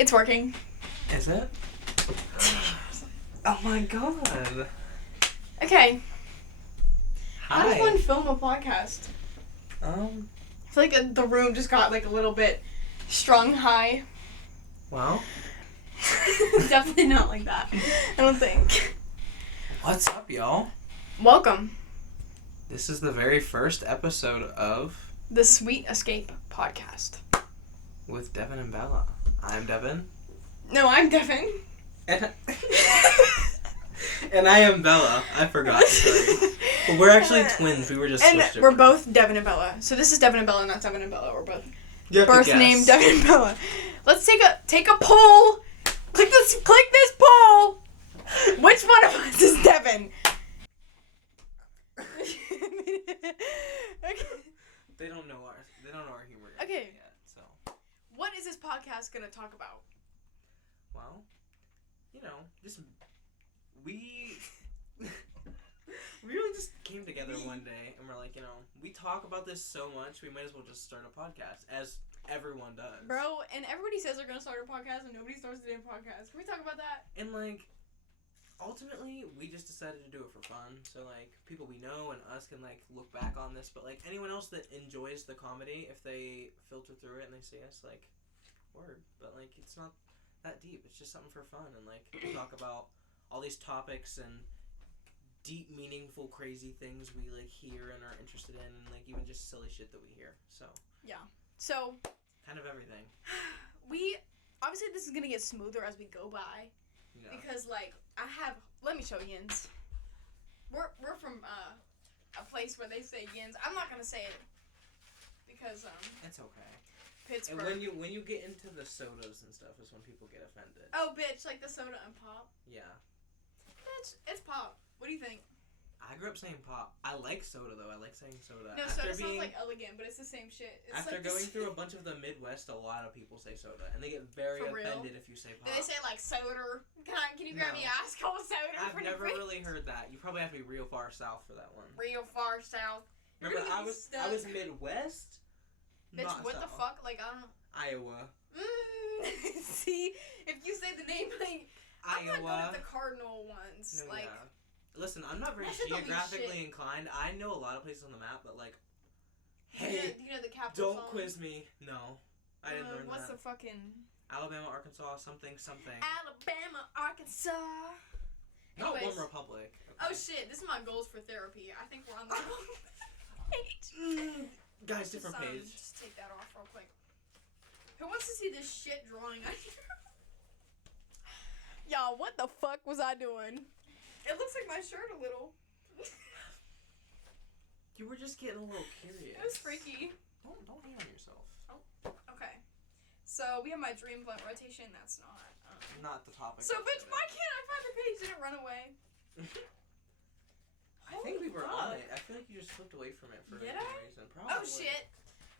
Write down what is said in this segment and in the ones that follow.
It's working. Is it? Oh my god. Okay. Hi. How does one film a podcast? I feel like the room just got like a little bit strung high. Well. Definitely not like that. I don't think. What's up, y'all? Welcome. This is the very first episode of The Sweet Escape Podcast. With Devon and Bella. I'm Devon. No, I'm Devon. And I am Bella. I forgot. Sorry. But we're actually twins. We were just switched And we're both Devon and Bella. So this is Devon and Bella, not Devon and Bella. We're both birth name Devon and Bella. Let's take a poll. Click this poll. Which one of us is Devon? Okay. They don't know our humor Okay. yet, so. What is this podcast gonna talk about? Well, we really just came together one day and we're like, we talk about this so much, we might as well just start a podcast, as everyone does. Bro, and everybody says they're gonna start a podcast and nobody starts the damn podcast. Can we talk about that? And ultimately, we just decided to do it for fun, so people we know and us can look back on this, but anyone else that enjoys the comedy, if they filter through it and they see us, word, but it's not that deep. It's just something for fun, and we talk about all these topics and deep, meaningful, crazy things we hear and are interested in, and even just silly shit that we hear. So yeah, so kind of everything. We obviously this is gonna get smoother as we go by, because let me show yins. We're from a place where they say yins. I'm not gonna say it because it's okay. Pittsburgh. And when you get into the sodas and stuff is when people get offended. Oh, bitch, like the soda and pop? Yeah. Bitch, it's pop. What do you think? I grew up saying pop. I like soda, though. I like saying soda. No, soda sounds elegant, but it's the same shit. It's after going through a bunch of the Midwest, a lot of people say soda, and they get very offended if you say pop. Do they say, soda? Can you grab me ice cold soda? I've never really heard that. You probably have to be real far south for that one. Real far south. Remember, I was Midwest? Bitch, what the fuck? I don't... Iowa. See, if you say the name, I'm not good at the cardinal ones. No, yeah. Listen, I'm not very geographically inclined. I know a lot of places on the map, but hey, do you know the capital don't quiz me. No, I didn't learn what's that. What's the fucking... Alabama, Arkansas, something. Alabama, Arkansas. Not One Republic. Okay. Oh shit, this is my goals for therapy. I think we're on the wrong page. Guys, different page. Just take that off real quick. Who wants to see this shit drawing on here? Y'all, what the fuck was I doing? It looks like my shirt a little. You were just getting a little curious. It was freaky. Don't hate on yourself. Oh, okay. So we have my dream blunt rotation. That's not the topic. So, bitch, why can't I find the page? Did it run away? I think we were on it. I feel like you just flipped away from it for a reason. Probably. Oh shit,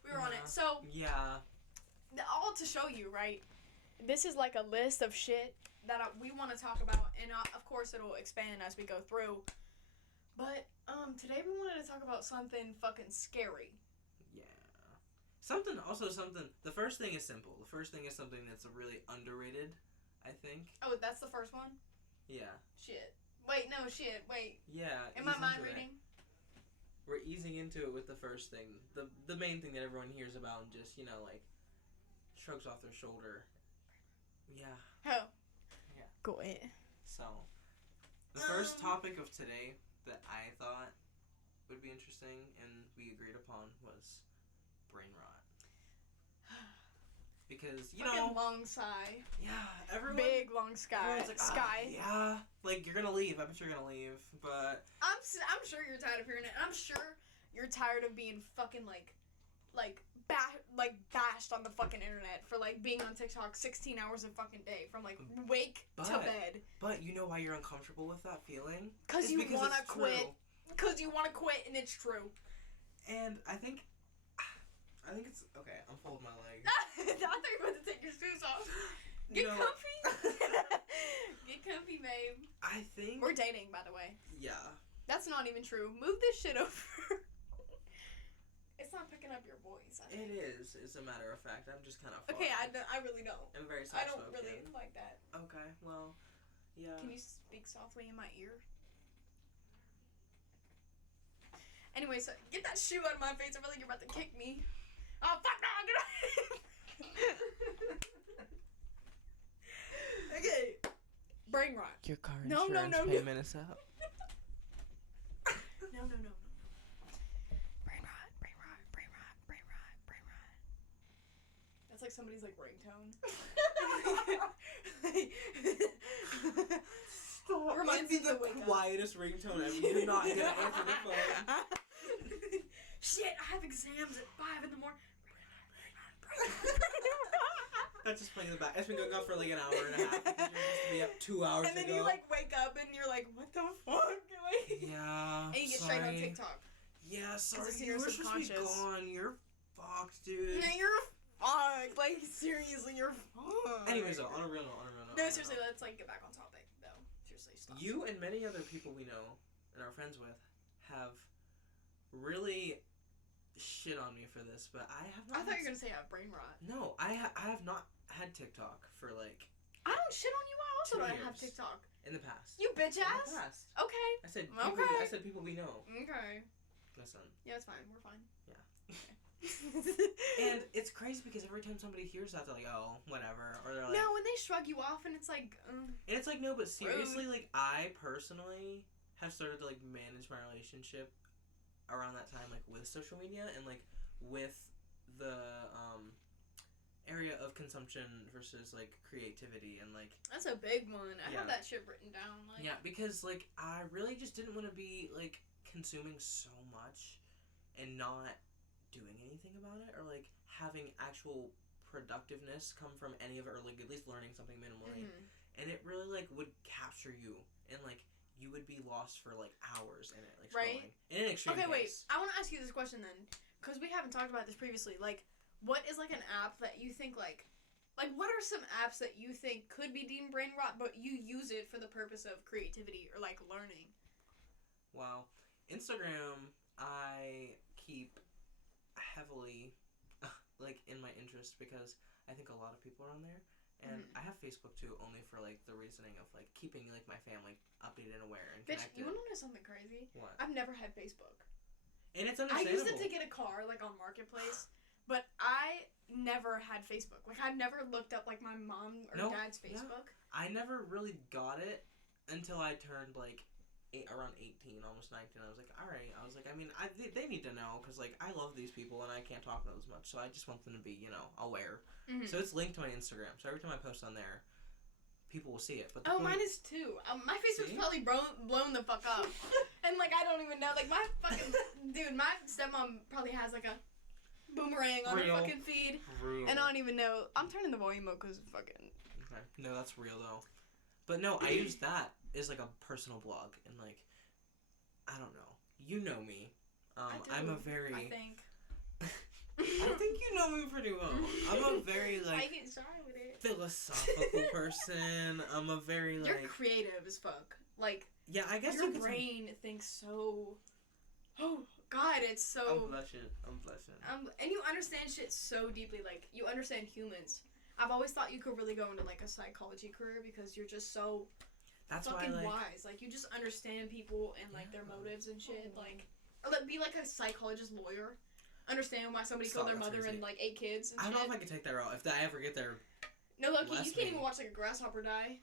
we were on it. So yeah. All to show you, right? This is a list of shit that we want to talk about, and of course it'll expand as we go through. But today we wanted to talk about something fucking scary. Yeah. Something. The first thing is simple. The first thing is something that's really underrated, I think. Oh, that's the first one? Yeah. Shit. Wait, no, shit. Wait. Yeah. Am I mind reading? We're easing into it with the first thing. The main thing that everyone hears about and just, shrugs off their shoulder. Yeah. Oh. Yeah. Go ahead. So, the first topic of today that I thought would be interesting and we agreed upon was Brainrot. Because, long sigh. Yeah, everyone... Big, long sky. Sky. Yeah. You're gonna leave. I bet you're gonna leave, but... I'm sure you're tired of hearing it. I'm sure you're tired of being fucking, bashed on the fucking internet for, being on TikTok 16 hours a fucking day. From, wake to bed. But you know why you're uncomfortable with that feeling? Because you want to quit. Because you want to quit, and it's true. And I think it's... Okay, I'm folding my leg. I thought you were about to take your shoes off. Get comfy. Get comfy, babe. I think... We're dating, by the way. Yeah. That's not even true. Move this shit over. It's It's not picking up your voice. It is, as a matter of fact. I'm just kind of. Okay, I really don't. I'm very I soft-spoken. don't really like that. Okay, well, yeah. Can you speak softly in my ear? Anyway, so get that shoe out of my face. I feel like you're about to kick me. Oh, fuck no, get off. Okay. Brainrot. Your car No. payment is out. No. Brainrot. That's like somebody's like ringtone. Stop. Reminds me It'd be the to wake up. quietest ringtone ever. You're not gonna answer the phone. Shit, I have exams at 5 in the morning. That's just playing in the back. It's been going on for like an hour and a half. Because you're supposed to be up 2 hours And then ago. you like wake up and you're like, what the fuck? Yeah. And you get straight on TikTok. Yeah, sorry. it's in You your were supposed to be subconscious. gone. You're fucked, dude. No, you're fucked. Like, seriously, you're fucked. Anyways, though, on a real note. No, seriously, let's like get back on topic, though. Seriously, stop. You and many other people we know and are friends with have really shit on me for this, but I have not. I thought you were gonna say I have brain rot. No, I have not had TikTok for like I don't shit on you. I also 2 don't have years. TikTok. in the past. You bitch In ass. the past. Okay. I said Okay. people we know. Okay. Listen. Yeah, it's fine. We're fine. Yeah. Okay. And it's crazy because every time somebody hears that, they're like, "Oh, whatever," or they're like, no, when they shrug you off, and it's like, and it's like, no, but seriously, like, I personally have started to like manage my relationship around that time, like with social media and like with the area of consumption versus like creativity and like. that's a big one. I Yeah. have that shit written down. Like, Yeah, because like I really just didn't want to be like consuming so much and not doing anything about it or like having actual productiveness come from any of it or like at least learning something minimally. And it really like would capture you and like you would be lost for like hours in it, like Right. scrolling. In an extreme Okay, wait. case. I want to ask you this question then, because we haven't talked about this previously. Like, what is like an app that you think like what are some apps that you think could be deemed brain rot, but you use it for the purpose of creativity or like learning? Wow. Instagram, I keep heavily like in my interest because I think a lot of people are on there. And I have Facebook too, only for like the reasoning of like keeping like my family updated and aware and Bitch, connected. you wanna know something crazy? What? I've never had Facebook. And it's I understandable. used it to get a car like on Marketplace, but I never had Facebook. Like I never looked up like my mom or dad's Facebook. I never really got it until I turned like around 18, almost 19. I was like, all right. I was like, I mean, they need to know because like I love these people and I can't talk to them as much, so I just want them to be aware. So it's linked to my Instagram. So every time I post on there, people will see it. But mine is too. My Facebook's probably blown the fuck up, and like I don't even know. Like my fucking dude, my stepmom probably has like a boomerang on her fucking feed, and I don't even know. I'm turning the volume up because fucking. Okay. No, that's real though. But no, I use that as like a personal blog and like I don't know. You know me. I'm a very. I think. I think you know me pretty well. I'm a very like I get shy with it. philosophical person. I'm a very like. You're creative as fuck. Like. Yeah, I guess your brain thinks so. Oh God, it's so. I'm blushing. And you understand shit so deeply. Like you understand humans. I've always thought you could really go into like a psychology career because you're just so. That's fucking why, like, wise. Like you just understand people and like their motives and shit. Like, be like a psychologist lawyer. Understand why somebody killed their mother and like 8 kids and I don't shit. know if I could take that route. If I ever get there. No, Loki, you can't even watch like a grasshopper die.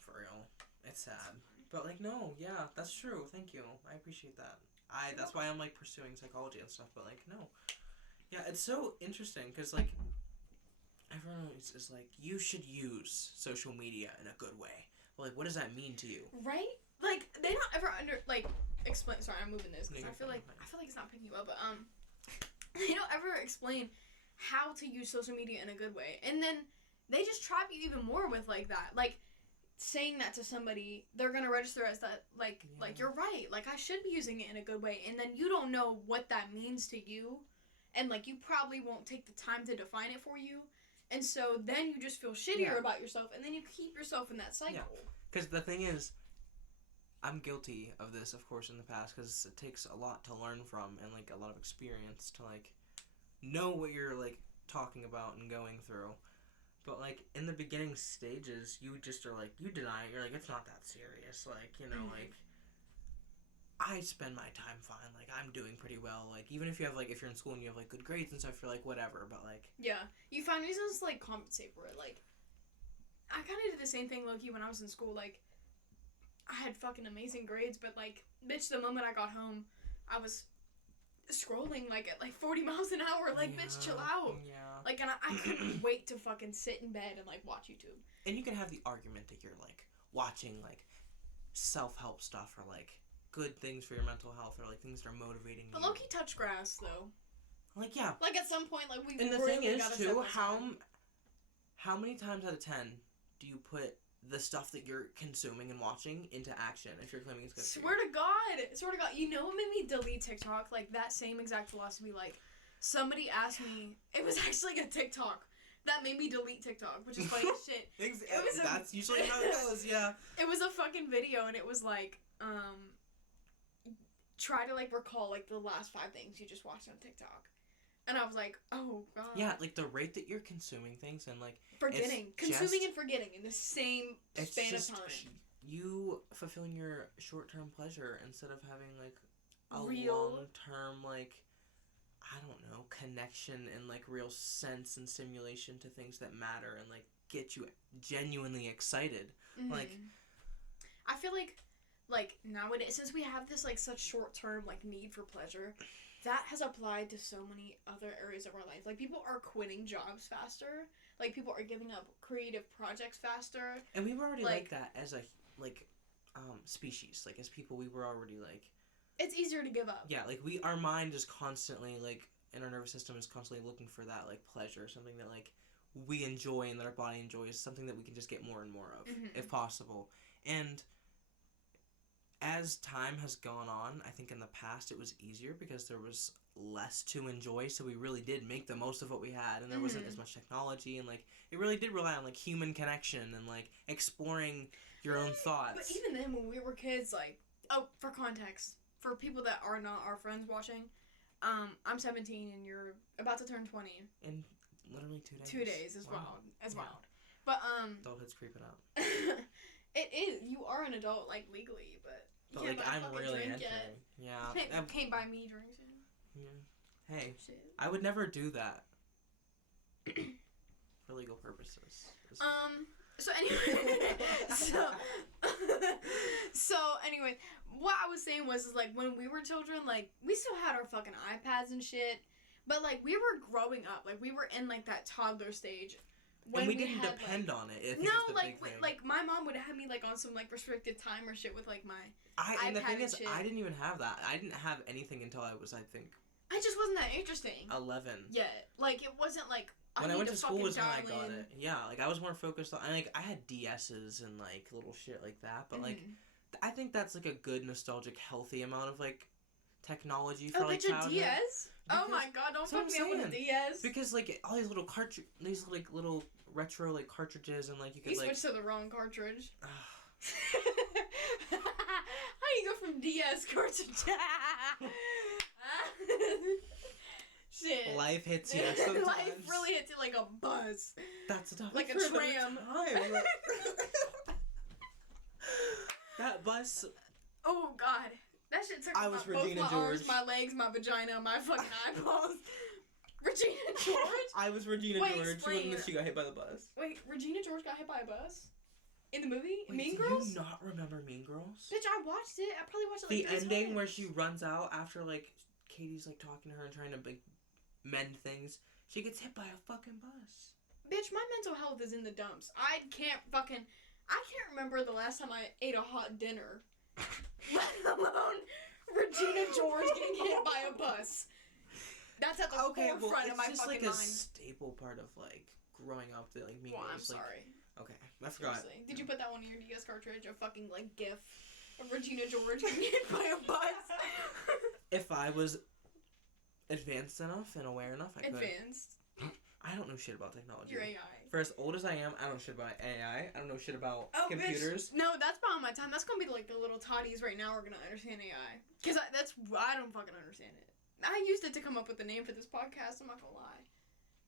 For real. It's sad. But like no, yeah, that's true. Thank you. I appreciate that. That's why I'm like pursuing psychology and stuff, but like no. Yeah, it's so interesting because like everyone is like you should use social media in a good way. Well, like what does that mean to you? Right? Like they don't ever explain. Sorry, I'm moving this because I feel like it's not picking you up. But they don't ever explain how to use social media in a good way, and then they just trap you even more with like that. Like saying that to somebody, they're gonna register as that like you're right. Like I should be using it in a good way, and then you don't know what that means to you, and like you probably won't take the time to define it for you, and so then you just feel shittier about yourself, and then you keep yourself in that cycle. Because the thing is, I'm guilty of this, of course, in the past, because it takes a lot to learn from and, like, a lot of experience to, like, know what you're, like, talking about and going through. But, like, in the beginning stages, you just are, like, you deny it. You're like, it's not that serious. Like, you know, like, I spend my time fine. Like, I'm doing pretty well. Like, even if you have, like, if you're in school and you have, like, good grades and stuff, you're like, whatever. But, like... Yeah. You find reasons to, like, compensate for it. Like, I kind of did the same thing, low-key, when I was in school. Like, I had fucking amazing grades, but, like, bitch, the moment I got home, I was scrolling, like, at, like, 40 miles an hour. Like, bitch, chill out. Yeah. Like, and I couldn't wait to fucking sit in bed and, like, watch YouTube. And you can have the argument that you're, like, watching, like, self-help stuff or, like, good things for your mental health or, like, things that are motivating you. But low-key touch grass, though. Like, yeah. Like, at some point, like, we and the really thing is, gotta too, step how many times out of 10 do you put the stuff that you're consuming and watching into action if you're claiming it's good for you? Swear to God. You know what made me delete TikTok? Like, that same exact philosophy. Like, somebody asked me... It was actually like a TikTok that made me delete TikTok, which is funny as shit. That's usually how it goes, yeah. It was a fucking video, and it was like, try to, like, recall, like, the last 5 things you just watched on TikTok. And I was like, oh, God. Yeah, like, the rate that you're consuming things and, like... Consuming and forgetting in the same span of time. You fulfilling your short-term pleasure instead of having, like, a real long-term, like, I don't know, connection and, like, real sense and stimulation to things that matter and, like, get you genuinely excited. Mm-hmm. Like... I feel like, nowadays, since we have this, like, such short-term, like, need for pleasure... That has applied to so many other areas of our life. Like, people are quitting jobs faster. Like, people are giving up creative projects faster. And we were already like that as a, like, species. Like, as people, we were already, like... It's easier to give up. Yeah, like, our mind is constantly, like, and our nervous system is constantly looking for that, like, pleasure. Something that, like, we enjoy and that our body enjoys. Something that we can just get more and more of, if possible. And... as time has gone on, I think in the past it was easier because there was less to enjoy, so we really did make the most of what we had, and there wasn't as much technology, and, like, it really did rely on, like, human connection and, like, exploring your own thoughts. But even then, when we were kids, like, oh, for context, for people that are not our friends watching, I'm 17 and you're about to turn 20. In literally 2 days. 2 days is wow. wild. It's wild. But, adulthood's creeping up. It is. You are an adult, like, legally, but you can't like, buy I'm fucking really drink entering. yet. Yeah. Can't buy me drinks. Yeah. Hey, Shit. I would never do that. For legal purposes. So anyway, so anyway, what I was saying was, is like, when we were children, like, we still had our fucking iPads and shit, but, like, we were growing up, like, we were in, like, that toddler stage. When we didn't depend on it. No, like, my mom would have me, like, on some, like, restricted timer shit with, like, my and the iPad thing is, shit. I didn't even have that. I didn't have anything until I was, I think... I just wasn't that interesting. 11. Yeah. Like, it wasn't, like, when I went to school was when I dial got in. it. Yeah, like, I was more focused on... like, I had DS's and, like, little shit like that, but, like, I think that's, like, a good, nostalgic, healthy amount of, like, technology for, like, childhood. Oh, bitch, a DS? Oh, my God, don't fuck me up with a DS. Because, like, all these little these, like, little retro, like, cartridges and, like, you could, You like... switched to the wrong cartridge. How do you go from DS cartridge? Shit. Life hits you sometimes. Life really hits you like a bus. That's a topic like a for another tram. time. That bus. Oh, God. That shit took I was both Regina my George. arms, my legs, my vagina, my fucking eyeballs. Regina George? I was Regina George explain. when she got hit by the bus. Wait, Regina George got hit by a bus? In the movie? Wait, Mean Girls? Do you not remember Mean Girls? Bitch, I watched it. I probably watched it like the 3 ending times. where she runs out after, like, Katie's, like, talking to her and trying to, like, mend things. She gets hit by a fucking bus. Bitch, my mental health is in the dumps. I can't remember the last time I ate a hot dinner. Let alone Regina George getting hit by a bus. That's at the forefront of my fucking mind. It's just, like, a staple part of, like, growing up that, like, Mean Girls. I'm sorry. Okay, I forgot. Seriously. Did you put that one in your DS cartridge? A fucking, like, GIF of Regina George getting hit by a bus? If I was advanced enough and aware enough, I could. Advanced? I don't know shit about technology. You're AI. For as old as I am, I don't know shit about AI. I don't know shit about computers. Bitch. No, that's behind my time. That's gonna be like the little toddies right now are gonna understand AI. Cause I don't fucking understand it. I used it to come up with the name for this podcast. I'm not gonna lie.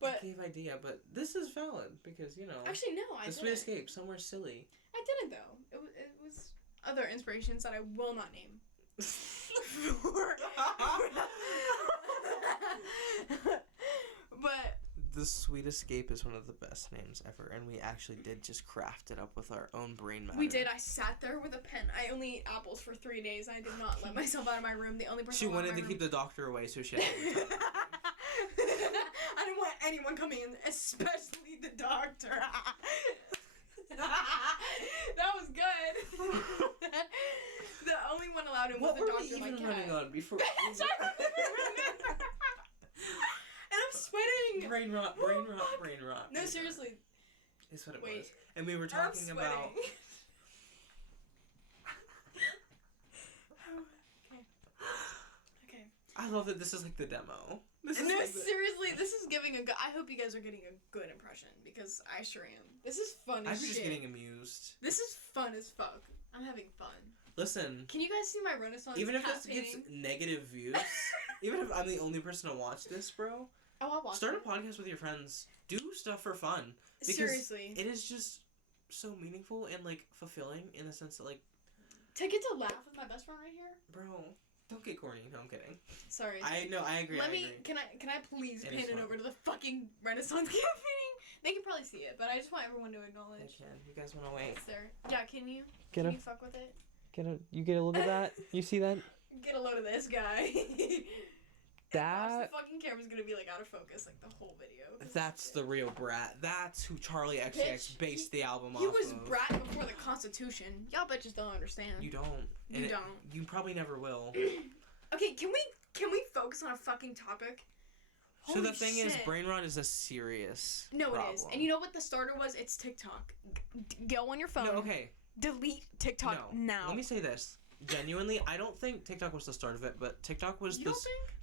But I gave idea, but this is valid because actually no, I The Sweet Escape, somewhere silly. I didn't though. It was other inspirations that I will not name. But The Sweet Escape is one of the best names ever, and we actually did just craft it up with our own brain matter. We did. I sat there with a pen. I only ate apples for 3 days. I did not let myself out of my room. The only person she wanted to keep the doctor away, so she had to I didn't want anyone coming in, especially the doctor. That was good. The only one allowed in was the doctor. What were we even running on before? And I'm sweating. Brainrot. No, seriously. Is what it was. And we were talking about. Okay. I love that this is like the demo. Seriously, this is giving a good. I hope you guys are getting a good impression because I sure am. This is fun as shit. I'm just getting amused. This is fun as fuck. I'm having fun. Listen. Can you guys see my Renaissance even if cat this gets negative views, even if I'm the only person to watch this, bro. Oh, I'll watch Start a podcast with your friends. Do stuff for fun. Because seriously. It is just so meaningful and like fulfilling in the sense that like. To get to laugh with my best friend right here. Bro. Don't get corny. No, I'm kidding. Sorry. I agree. Can I please pan it over to the fucking Renaissance cat feeding? They can probably see it, but I just want everyone to acknowledge. They can. You guys want to wait? It's there. Yeah, can you? Can you fuck with it? You get a look at that? You see that? Get a load of this guy. That. Watch, the fucking camera's gonna be like out of focus like the whole video. That's the real Brat. That's who Charlie XCX based the album off of. He was Brat before the Constitution. Y'all bitches don't understand. You don't. You don't. You probably never will. Okay, can we focus on a fucking topic? So the thing is, Brainrot is a serious problem. It is. And you know what the starter was? It's TikTok. Go on your phone. No, okay. Delete TikTok now. Let me say this. Genuinely, I don't think TikTok was the start of it, but TikTok was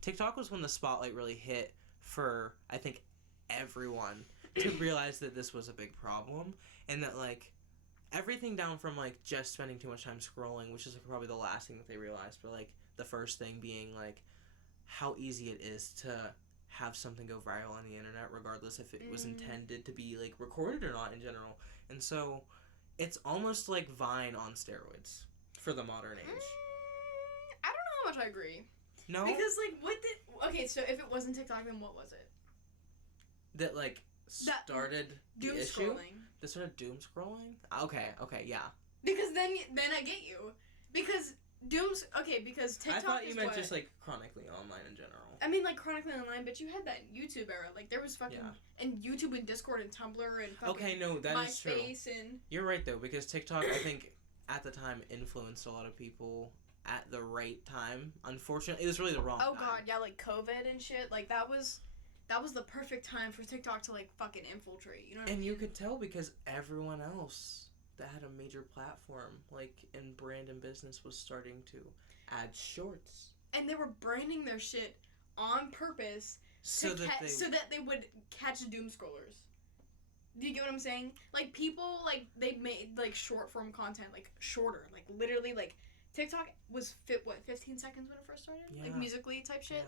TikTok was when the spotlight really hit for, I think, everyone to realize that this was a big problem and that like everything down from like just spending too much time scrolling, which is like, probably the last thing that they realized, but like the first thing being like how easy it is to have something go viral on the internet regardless if it was intended to be like recorded or not in general. And so it's almost like Vine on steroids for the modern age. I don't know how much I agree. No? Because okay, so if it wasn't TikTok, then what was it? That like started the doom issue? Scrolling. That started doom scrolling? Okay, yeah. Because then I get you. Because because TikTok I thought you meant what? just like chronically online in general. I mean, like chronically online, but you had that YouTube era. Like there was fucking and YouTube and Discord and Tumblr and fucking okay, no, that is true. MySpace and you're right though, because TikTok I think at the time influenced a lot of people at the right time. Unfortunately, it was really the wrong time. Oh god, yeah, like COVID and shit. Like that was the perfect time for TikTok to like fucking infiltrate. You know what I mean? And you could tell because everyone else that had a major platform, like in brand and business, was starting to add shorts. And they were branding their shit on purpose so that they would catch doom scrollers. Do you get what I'm saying? Like people like they made like short form content like shorter, like literally like TikTok was 15 seconds when it first started, like musically type shit.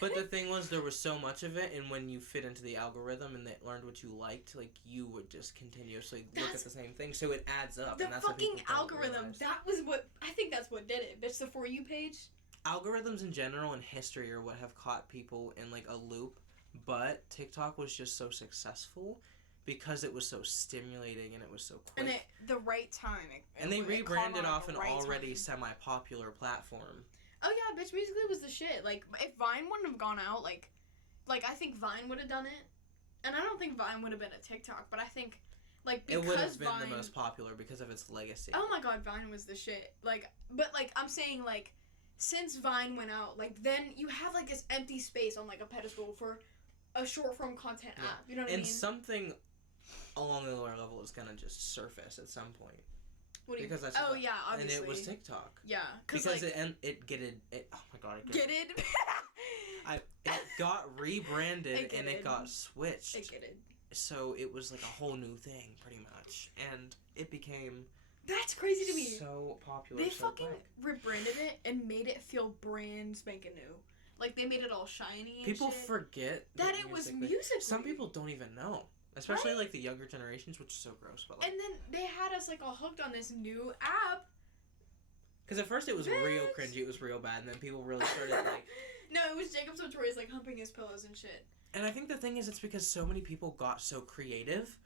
But the thing was, there was so much of it, and when you fit into the algorithm and they learned what you liked, like you would just continuously look at the same thing, so it adds up. The and that's fucking what algorithm. realize. That was what I think. That's what did it. Bitch, the For You page. Algorithms in general and history are what have caught people in like a loop, but TikTok was just so successful because it was so stimulating and it was so quick. And the right time. And they rebranded off an already semi-popular platform. Oh yeah, bitch, Musical.ly was the shit. Like, if Vine wouldn't have gone out, like I think Vine would have done it. And I don't think Vine would have been a TikTok, but I think, like, because it would have been Vine, the most popular because of its legacy. Oh my god, Vine was the shit. Like, but, like, I'm saying, like, since Vine went out, like, then you have, like, this empty space on, like, a pedestal for a short-form content app. You know what I mean? And something along the lower level is gonna just surface at some point. What do you because mean? that's yeah, obviously. And it was TikTok. Yeah, because like, it oh my god, it got rebranded and it got switched. It so it was like a whole new thing, pretty much, and it became That's crazy to me. So popular. They so fucking quick. rebranded it and made it feel brand spanking new. Like they made it all shiny. And People shit. forget that it was musically. Some people don't even know, especially Right? like the younger generations, which is so gross. But like, And then they had us like all hooked on this new app. because at first it was real cringy, it was real bad, and then people really started like. No, it was Jacob Sartorius like humping his pillows and shit. And I think the thing is, it's because so many people got so creative,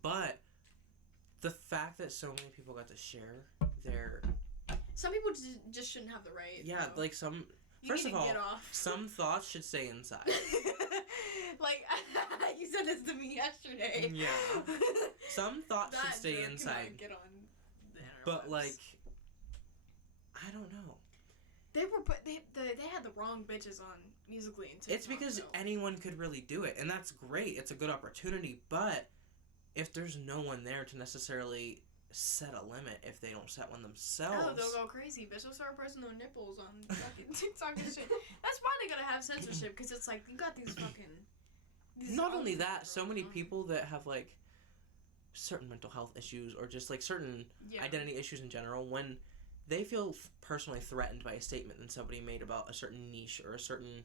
but the fact that so many people got to share their. Some people just shouldn't have the right. Yeah, though. like some. You First need of to all, get off. some thoughts should stay inside. Like you said this to me yesterday. Yeah. Some thoughts should stay joke inside. cannot get on the But interwebs. like, I don't know. They had the wrong bitches on Musical.ly and TikTok. It's because so. anyone could really do it, and that's great. It's a good opportunity, but if there's no one there to necessarily set a limit, if they don't set one themselves. Oh, they'll go crazy. Bitch will start pressing their nipples on fucking TikTok and shit. That's why they gotta have censorship, because it's like, you got these fucking... Not only that, so many on. people that have like certain mental health issues or just like certain identity issues in general, when they feel personally threatened by a statement that somebody made about a certain niche or a certain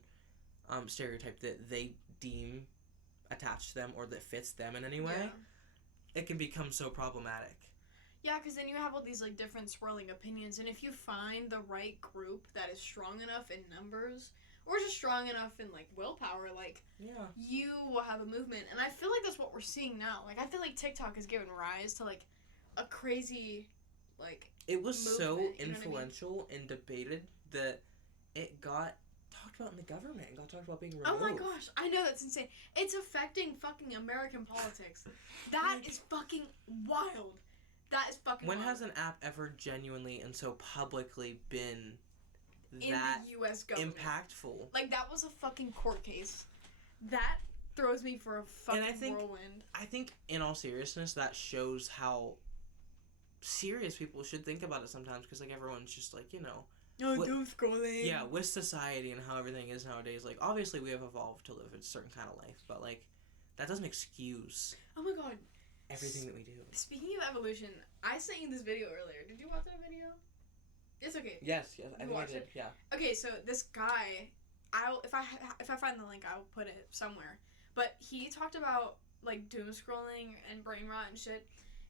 stereotype that they deem attached to them or that fits them in any way, it can become so problematic. Yeah, because then you have all these like different swirling opinions, and if you find the right group that is strong enough in numbers or just strong enough in like willpower, like you will have a movement. And I feel like that's what we're seeing now. Like I feel like TikTok has given rise to like a crazy like it was movement, so you know what I mean? influential and debated that it got talked about in the government and got talked about being removed. Oh my gosh, I know, that's insane. It's affecting fucking American politics. That is fucking wild. That is fucking When wild. has an app ever genuinely and so publicly been in that the U.S. government impactful? Like, that was a fucking court case. That throws me for a fucking whirlwind. I think, in all seriousness, that shows how serious people should think about it sometimes, because, like, everyone's just, like, you know... doom scrolling. Yeah, with society and how everything is nowadays, like, obviously we have evolved to live a certain kind of life, but, like, that doesn't excuse... Oh my god. Everything that we do. Speaking of evolution, I sent you this video earlier. Did you watch that video? It's okay. Yes, I think I did, it? yeah. Okay, so this guy, if I find the link, I'll put it somewhere. But he talked about like doom scrolling and brainrot and shit,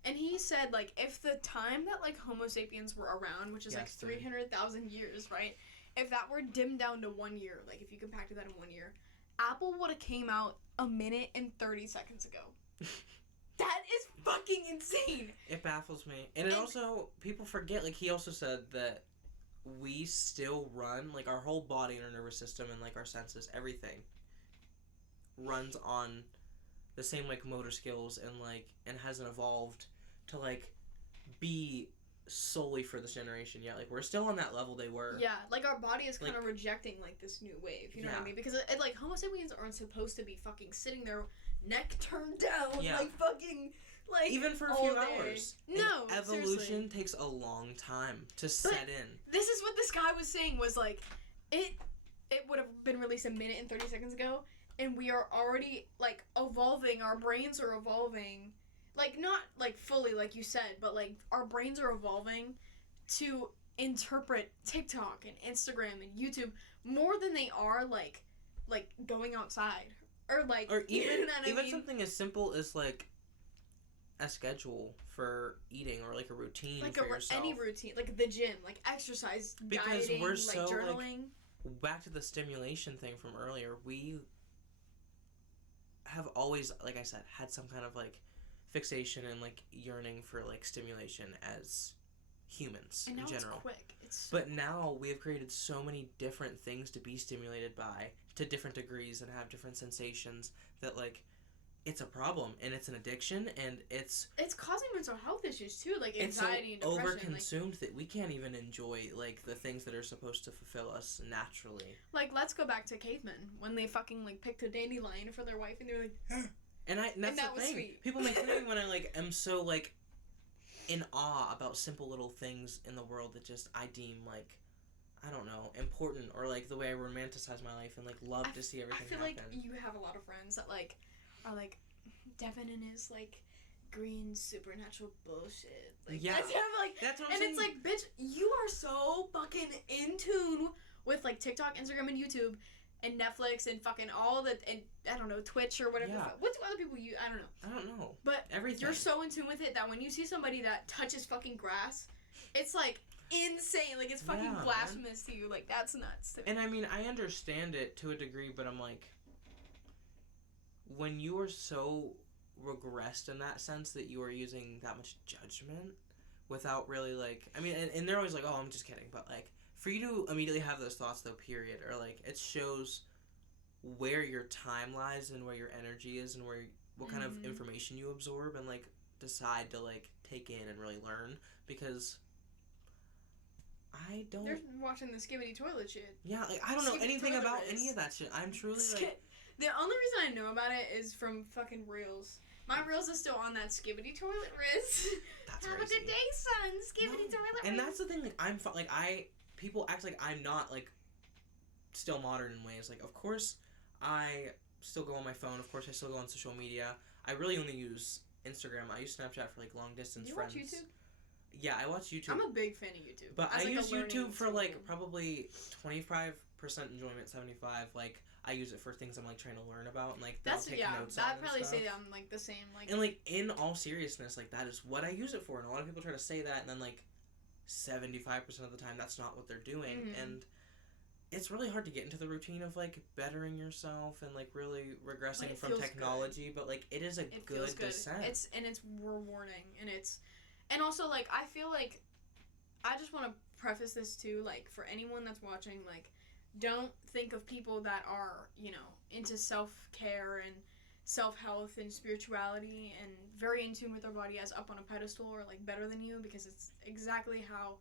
and he said like if the time that like Homo sapiens were around, which is like 300,000 years, right? If that were dimmed down to 1 year, like if you compacted that in 1 year, Apple would have came out a minute and 30 seconds ago. That is fucking insane. It baffles me. And it also, people forget, like, he also said that we still run, like, our whole body and our nervous system and, like, our senses, everything runs on the same, like, motor skills and, like, and hasn't evolved to, like, be solely for this generation yet. Like, we're still on that level they were. Yeah, like, our body is kind of like, rejecting, like, this new wave, you know what I mean? Because, it, like, Homo sapiens aren't supposed to be fucking sitting there neck turned down, like fucking, like, even for a few day. hours. No, and evolution seriously. takes a long time to set in. This is what this guy was saying, was like, it would have been released a minute and 30 seconds ago, and we are already, like, evolving, our brains are evolving, like, not, like, fully, like you said, but, like, our brains are evolving to interpret TikTok and Instagram and YouTube more than they are, like going outside. Or even, you know what I mean? something as simple as, like, a schedule for eating or, like, a routine like for yourself. any routine, like the gym, like exercise, because dieting, we're like so, journaling. Like, back to the stimulation thing from earlier, we have always, like I said, had some kind of, like, fixation and, like, yearning for, like, stimulation as humans and now in general. It's quick. It's but now we have created so many different things to be stimulated by to different degrees and have different sensations that, like, it's a problem and it's an addiction and it's causing mental health issues too, like anxiety and depression. It's so overconsumed that we can't even enjoy, like, the things that are supposed to fulfill us naturally. Like, let's go back to cavemen when they fucking, like, picked a dandelion for their wife and they were like and that's that the was thing. sweet. People make fun of me when I, like, am so, like, in awe about simple little things in the world that just I deem, like, I don't know, important, or, like, the way I romanticize my life and, like, love to see everything happen. I feel like you have a lot of friends that, like, are, like, Devon and his like green supernatural bullshit. Like, yeah, that's what I'm saying. And it's like, bitch, you are so fucking in tune with like TikTok, Instagram, and YouTube, and Netflix, and fucking all the, and I don't know, Twitch or whatever. Yeah. What do other people use? I don't know. But everything. You're so in tune with it that when you see somebody that touches fucking grass, it's like insane. Like, it's fucking blasphemous to you. Like, that's nuts to me. And I mean, I understand it to a degree, but I'm like, when you are so regressed in that sense that you are using that much judgment without really, like, I mean, and they're always like, oh, I'm just kidding, but like, for you to immediately have those thoughts though, period, or like, it shows where your time lies and where your energy is and what kind of information you absorb and like decide to like take in and really learn, because I don't. They're watching the skibbity toilet shit. Yeah, like, I don't know anything about any of that shit. I'm truly like. The only reason I know about it is from fucking Reels. My Reels is still on that skibbity toilet Riz. That's Have crazy. a good day, son. Skibbity toilet Riz. And that's the thing. Like, people act like I'm not like still modern in ways. Like, of course, I still go on my phone. Of course, I still go on social media. I really only use Instagram. I use Snapchat for like long distance friends. Do you watch YouTube? Yeah, I watch YouTube. I'm a big fan of YouTube. But I use YouTube for like probably 25% enjoyment, 75% like. I use it for things I'm like trying to learn about and like notes on I'd probably say I'm like the same like. And like in all seriousness, like that is what I use it for, and a lot of people try to say that, and then like 75% of the time that's not what they're doing, and it's really hard to get into the routine of like bettering yourself and like really regressing from technology, good. But like it is a good descent. It's rewarding, and also like I feel like I just want to preface this too, like for anyone that's watching, like. Don't think of people that are, you know, into self-care and self-health and spirituality and very in tune with their body as up on a pedestal or, like, better than you, because it's exactly how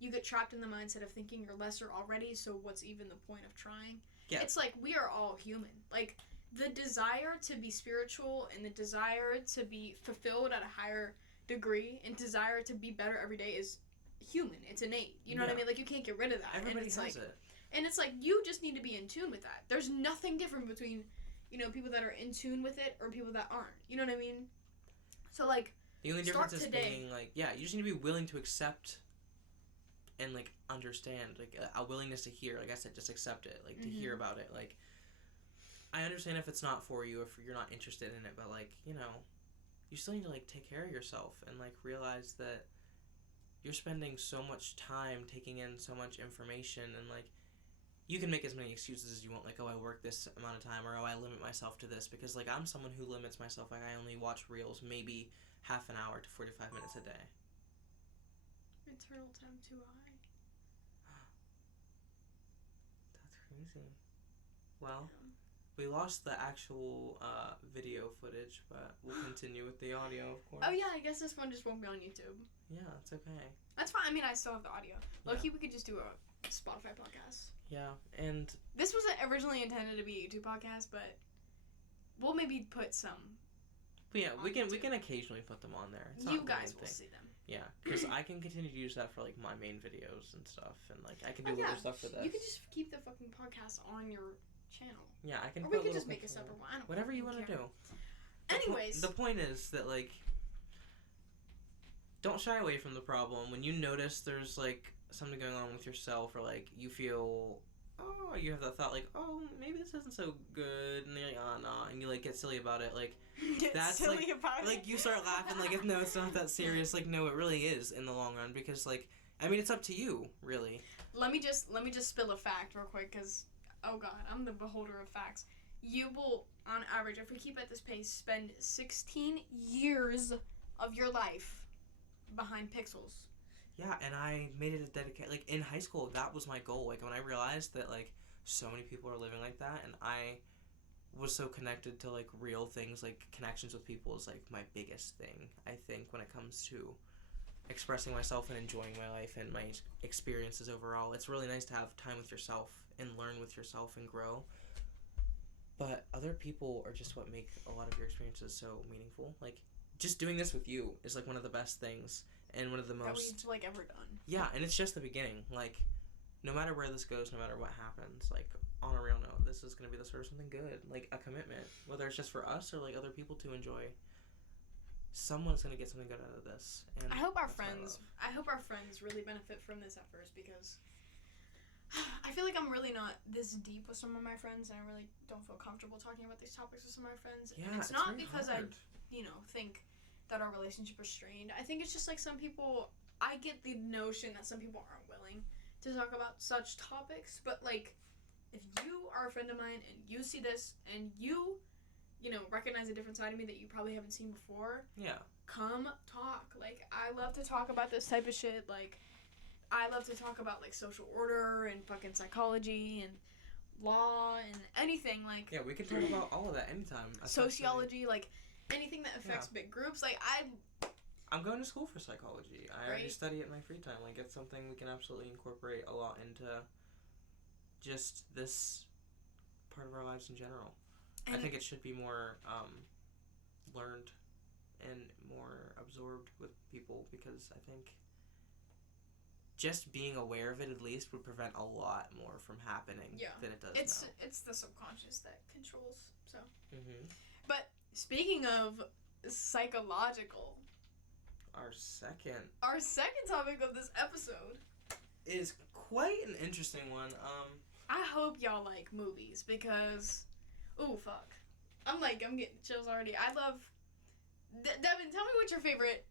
you get trapped in the mindset of thinking you're lesser already, so what's even the point of trying? Yeah. It's like, we are all human. Like, the desire to be spiritual and the desire to be fulfilled at a higher degree and desire to be better every day is human. It's innate. You know what I mean? Like, you can't get rid of that. Everybody has it. And it's like, you just need to be in tune with that. There's nothing different between, you know, people that are in tune with it or people that aren't. You know what I mean? So, like, the only difference is being, like, yeah, you just need to be willing to accept and, like, understand. Like, a willingness to hear. Like I said, just accept it. Like, to hear about it. Like, I understand if it's not for you, if you're not interested in it, but, like, you know, you still need to, like, take care of yourself and, like, realize that you're spending so much time taking in so much information and, like, you can make as many excuses as you want, like, oh, I work this amount of time, or oh, I limit myself to this, because, like, I'm someone who limits myself. Like, I only watch Reels maybe half an hour to 45 minutes a day. Eternal time too high. That's crazy. Well, we lost the actual video footage, but we'll continue with the audio, of course. Oh, yeah, I guess this one just won't be on YouTube. Yeah, it's okay. That's fine. I mean, I still have the audio. Low-key, we could just do a Spotify podcast. Yeah, and this wasn't originally intended to be a YouTube podcast, but we'll maybe put some. But yeah, we can occasionally put them on there. It's you guys will see them. Yeah, because I can continue to use that for like my main videos and stuff, and like I can do little stuff for this. You can just keep the fucking podcast on your channel. Yeah, I can. Or we could just make a separate one. Whatever you want to do. Anyways, the point is that like, don't shy away from the problem when you notice there's like something going on with yourself, or like you feel, oh, you have that thought like, oh, maybe this isn't so good, and you're like, oh no, and you like get silly about it, like that's silly like, about like you start laughing like, if no, it's not that serious, like no, it really is in the long run, because like, I mean, it's up to you, really. Let me just spill a fact real quick, because oh god, I'm the beholder of facts. You will, on average, if we keep at this pace, spend 16 years of your life behind pixels. Yeah, and I made it a dedication. Like, in high school, that was my goal. Like, when I realized that, like, so many people are living like that, and I was so connected to, like, real things, like, connections with people is, like, my biggest thing, I think, when it comes to expressing myself and enjoying my life and my experiences overall. It's really nice to have time with yourself and learn with yourself and grow. But other people are just what make a lot of your experiences so meaningful. Like, just doing this with you is, like, one of the best things. And one of the most... that we've, like, ever done. Yeah, and it's just the beginning. Like, no matter where this goes, no matter what happens, like, on a real note, this is going to be the start of something good. Like, a commitment. Whether it's just for us or, like, other people to enjoy. someone's gonna get something good out of this. And I hope our friends really benefit from this at first, because I feel like I'm really not this deep with some of my friends, and I really don't feel comfortable talking about these topics with some of my friends. Yeah, and it's not really because hard. think that our relationship is strained. I think it's just like some people, I get the notion that some people aren't willing to talk about such topics, but like, if you are a friend of mine and you see this and you recognize a different side of me that you probably haven't seen before, yeah, come talk. Like, I love to talk about this type of shit. Like, I love to talk about like social order and fucking psychology and law and anything, like, yeah, we can talk about all of that anytime. sociology, like anything that affects big groups. Like, I'm going to school for psychology. I already Right. study it in my free time. Like, it's something we can absolutely incorporate a lot into just this part of our lives in general. I think it should be more learned and more absorbed with people, because I think just being aware of it at least would prevent a lot more from happening than it does now. It's the subconscious that controls. So, Mm-hmm. but speaking of psychological, Our second topic of this episode is quite an interesting one. I hope y'all like movies, because, ooh, fuck, I'm getting chills already. I love. Devin, tell me what your favorite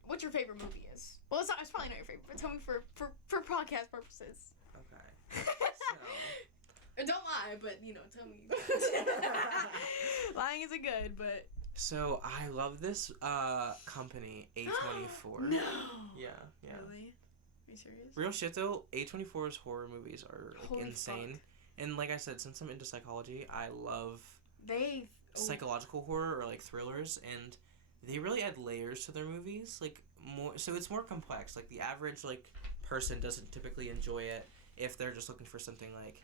movie is. Well, it's probably not your favorite, but tell me for podcast purposes. Okay. Don't lie, but tell me. Lying isn't good, but. So I love this company, A24. No. Yeah. Really? Are you serious? Real shit though, A24's horror movies are like Holy insane. fuck. And like I said, since I'm into psychology, I love psychological horror or like thrillers, and they really add layers to their movies. Like, more, so it's more complex. Like, the average like person doesn't typically enjoy it if they're just looking for something like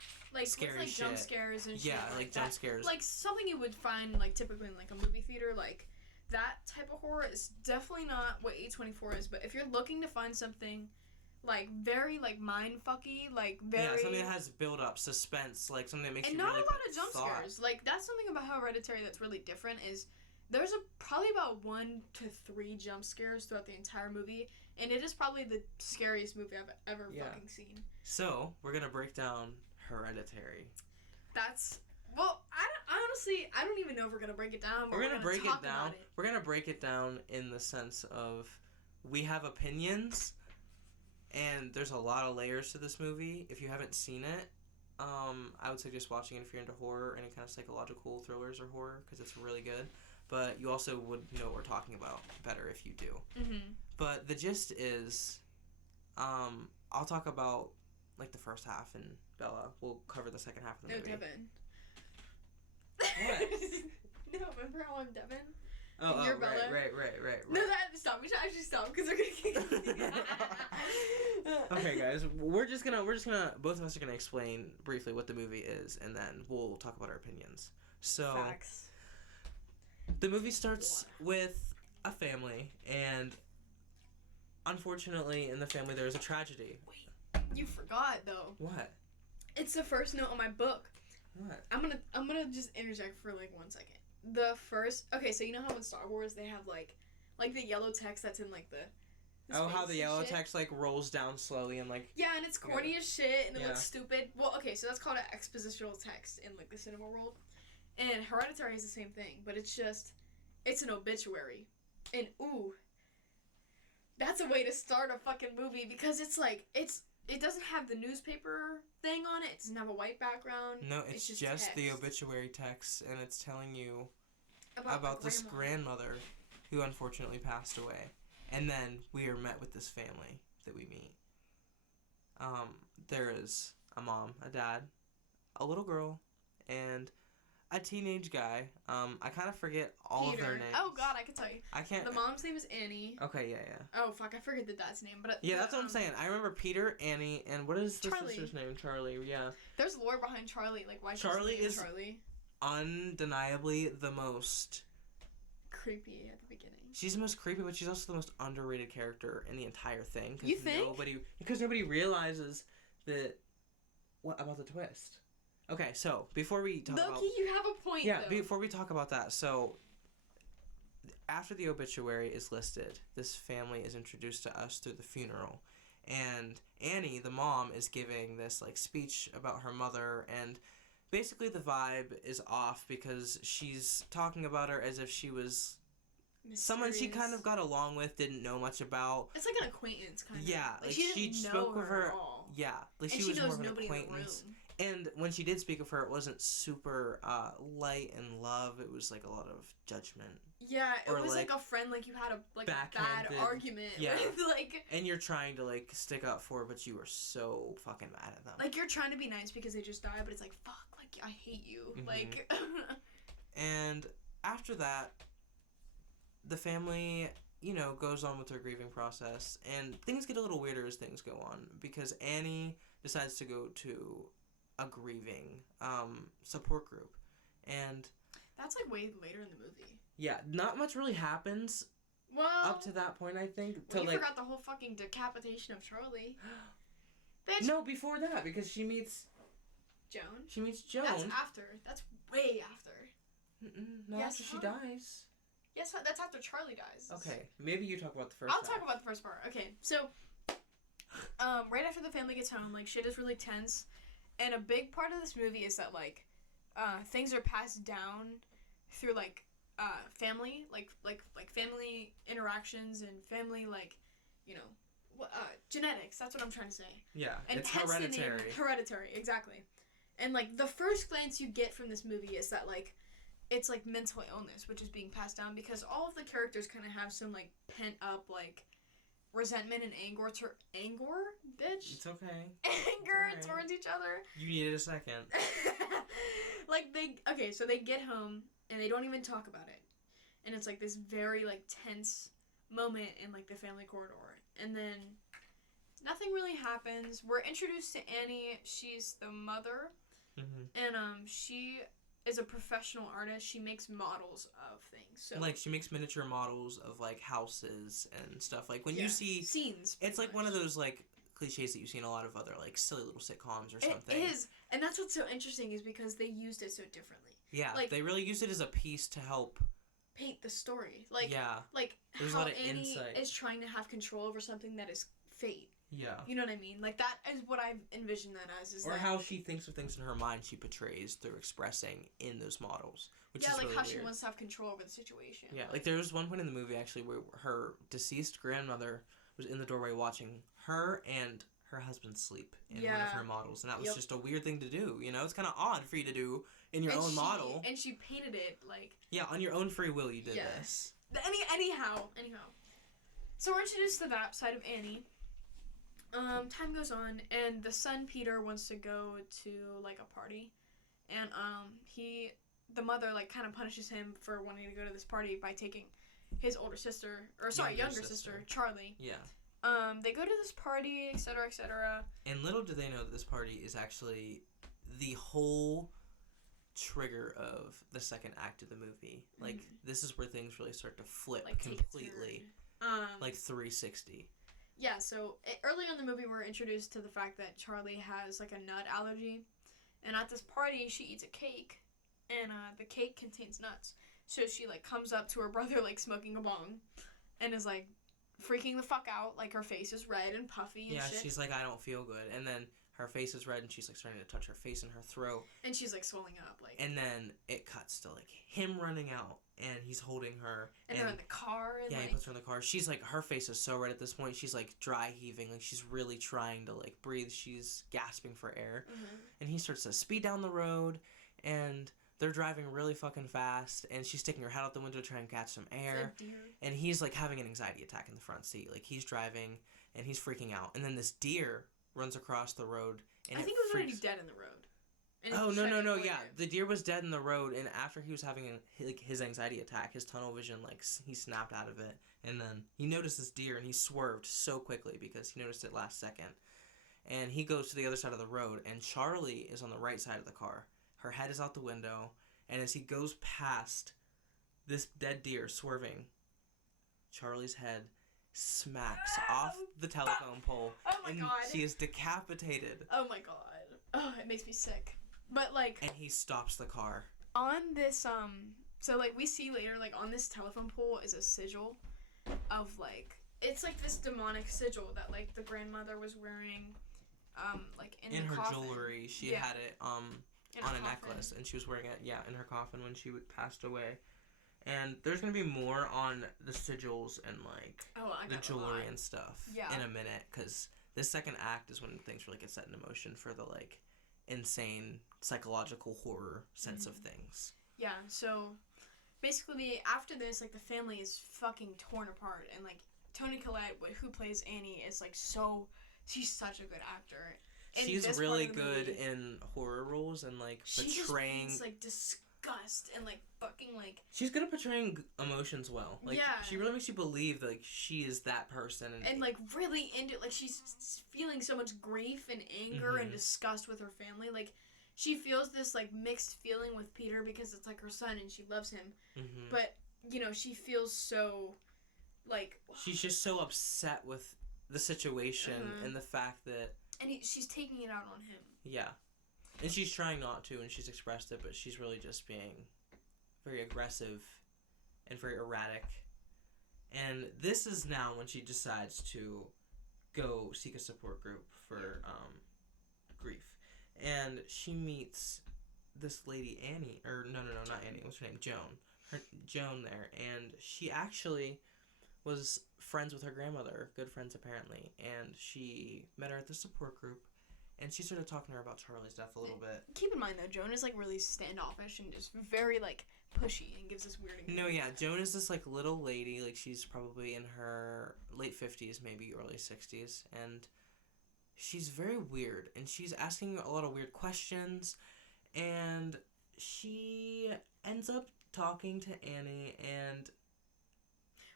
scary with, shit. Jump scares and shit. Yeah, like jump that. scares. Like something you would find like typically in like a movie theater. Like, that type of horror is definitely not what A24 is. But if you're looking to find something like very like mind fucky, like very something that has build up, suspense, like something that makes and you not really a lot of jump thought. scares. Like, that's something about Hereditary that's really different. Is there's probably about 1 to 3 jump scares throughout the entire movie, and it is probably the scariest movie I've ever fucking seen. So we're gonna break down Hereditary. I don't even know if we're gonna break it down. But We're gonna break talk it down. about it. We're gonna break it down in the sense of we have opinions, and there's a lot of layers to this movie. If you haven't seen it, I would suggest watching it if you're into horror, any kind of psychological thrillers or horror, because it's really good. But you also would know what we're talking about better if you do. Mm-hmm. But the gist is, I'll talk about like the first half, and Bella will cover the second half of the movie. Devin. What? No, remember how I'm Devin? Oh, You're Bella. Right. No, stop. We should actually stop, because they're gonna kick me. Okay, guys, we're just gonna both of us are gonna explain briefly what the movie is, and then we'll talk about our opinions. So, Facts. the movie starts with a family, and unfortunately, in the family there is a tragedy. Wait, you forgot though. What? It's the first note on my book. What? I'm gonna just interject for like 1 second. The first, okay, so you know how in Star Wars they have like the yellow text that's in like the How the yellow shit? text like rolls down slowly and like. Yeah, and it's corny as shit, and it Yeah. looks stupid. Well, okay, so that's called an expositional text in like the cinema world, and Hereditary is the same thing, but it's an obituary, and ooh, that's a way to start a fucking movie, because it's like it doesn't have the newspaper thing on it. It doesn't have a white background. No, it's just text the obituary text, and it's telling you about about my this grandmother who unfortunately passed away. And then we are met with this family that we meet. There is a mom, a dad, a little girl, and a teenage guy. I kind of forget all Peter. of their names. Oh god, I can tell you. I can't. The mom's name is Annie. Okay, yeah. Oh fuck, I forget the dad's name, but Yeah, that's what I'm saying. I remember Peter, Annie, and what is the Charlie. sister's name? Charlie, yeah. There's lore behind Charlie, like why Charlie she's named is- Charlie. Undeniably the most... Creepy at the beginning. She's the most creepy, but she's also the most underrated character in the entire thing. You think? Because nobody realizes that... What about the twist? Okay, so, before we talk about... Loki, you have a point, Yeah, though. before we talk about that, so... after the obituary is listed, this family is introduced to us through the funeral. And Annie, the mom, is giving this, like, speech about her mother, and basically the vibe is off because she's talking about her as if she was someone she kind of got along with, didn't know much about. It's like an acquaintance, kind of. Yeah, like she didn't know her at all. Yeah, like and she was knows more of an nobody acquaintance. In the room. And when she did speak of her, it wasn't super light and love. It was like a lot of judgment. Yeah, it was like a friend, like you had a bad argument. Yeah. With, like, and you're trying to like stick up for her, but you were so fucking mad at them. Like you're trying to be nice because they just died, but it's like, fuck, like I hate you. Mm-hmm. Like. And after that, the family, you know, goes on with their grieving process, and things get a little weirder as things go on because Annie decides to go to a grieving support group, and that's like way later in the movie. Yeah, not much really happens. Well, up to that point, I think. Well, you forgot the whole fucking decapitation of Charlie. Bitch. No, before that, because she meets Joan. She meets Joan. That's after. That's way after. Not after she dies. Yes, that's after Charlie dies. Okay, maybe you talk about the first. I'll talk about the first part. Okay, so, right after the family gets home, like shit is really tense, and a big part of this movie is that like, things are passed down through like, family, like family interactions and family like, you know, genetics. That's what I'm trying to say. Yeah, and it's hereditary. Hereditary, exactly. And like the first glance you get from this movie is that like. It's like mental illness, which is being passed down because all of the characters kind of have some like pent up like resentment and anger, bitch. It's okay. Anger towards each other. You needed a second. Like so they get home and they don't even talk about it, and it's like this very like tense moment in like the family corridor, and then nothing really happens. We're introduced to Annie. She's the mother, and she is a professional artist. She makes models of things. So like she makes miniature models of like houses and stuff. Like when you see scenes, it's like one of those like cliches that you see in a lot of other like silly little sitcoms or something. It is, and that's what's so interesting is because they used it so differently. Yeah, like they really used it as a piece to help paint the story. Like like there's how a lot of Annie insight. Is trying to have control over something that is fate. Yeah. You know what I mean? Like, that is what I envision that as. Is or like, how she thinks of things in her mind she portrays through expressing in those models. Which is like really how weird. She wants to have control over the situation. Yeah, like there was one point in the movie actually where her deceased grandmother was in the doorway watching her and her husband sleep in one of her models. And that was just a weird thing to do, you know? It's kind of odd for you to do in your own model. And she painted it, like... Yeah, on your own free will you did this. Anyhow. So we're introduced to that side of Annie. Time goes on, and the son Peter wants to go to like a party, and the mother like kind of punishes him for wanting to go to this party by taking his younger sister Charlie. Yeah. They go to this party, etc., etc. And little do they know that this party is actually the whole trigger of the second act of the movie. Like this is where things really start to flip like, completely, like 360. Yeah, so early in the movie, we're introduced to the fact that Charlie has, like, a nut allergy. And at this party, she eats a cake, and the cake contains nuts. So she, like, comes up to her brother, like, smoking a bong, and is, like, freaking the fuck out. Like, her face is red and puffy and shit. Yeah, she's like, I don't feel good. And then her face is red, and she's, like, starting to touch her face and her throat. And she's, like, swelling up, like... And then it cuts to, like, him running out, and he's holding her. And they're in the car, and, he puts her in the car. She's, like, her face is so red at this point. She's, like, dry heaving. Like, she's really trying to, like, breathe. She's gasping for air. And he starts to speed down the road, and they're driving really fucking fast, and she's sticking her head out the window to try and catch some air. And he's, like, having an anxiety attack in the front seat. Like, he's driving, and he's freaking out. And then this deer runs across the road, and I think it was already dead in the road. No, yeah. The deer was dead in the road, and after he was having his anxiety attack, his tunnel vision, like, he snapped out of it. And then he noticed this deer, and he swerved so quickly because he noticed it last second. And he goes to the other side of the road, and Charlie is on the right side of the car. Her head is out the window, and as he goes past this dead deer swerving, Charlie's head smacks off the telephone pole. Oh my god. She is decapitated. Oh my god. Oh, it makes me sick. But, like... And he stops the car. On this, So, like, we see later, like, on this telephone pole is a sigil of, like, it's, like, this demonic sigil that, like, the grandmother was wearing, like, in the her coffin. Jewelry. She had it, on a necklace, and she was wearing it, in her coffin when she passed away. And there's going to be more on the sigils and, like, the jewelry and stuff in a minute, because this second act is when things really get set into motion for the, like, insane psychological horror sense of things. Yeah, so basically after this, like, the family is fucking torn apart, and, like, Toni Collette, who plays Annie, is, like, she's such a good actor. She's really good in horror roles and, like, portraying... She just like, disgust and, like, fucking, like... She's good at portraying emotions well. Like, she really makes you believe that, like, she is that person. And like, really into... Like, she's feeling so much grief and anger and disgust with her family. Like, she feels this, like, mixed feeling with Peter because it's, like, her son and she loves him. But, you know, she feels so, like... She's just so upset with the situation and the fact that... And she's taking it out on him. Yeah. And she's trying not to, and she's expressed it, but she's really just being very aggressive and very erratic. And this is now when she decides to go seek a support group for grief. And she meets this lady, Annie, or no, not Annie, what's her name? Joan there. And she actually was friends with her grandmother, good friends apparently, and she met her at the support group, and she started talking to her about Charlie's death a little bit. Keep in mind though, Joan is, like, really standoffish and just very, like, pushy and gives this weird... No, yeah, Joan is this, like, little lady, like, she's probably in her late 50s, maybe early 60s, and she's very weird, and she's asking a lot of weird questions, and she ends up talking to Annie and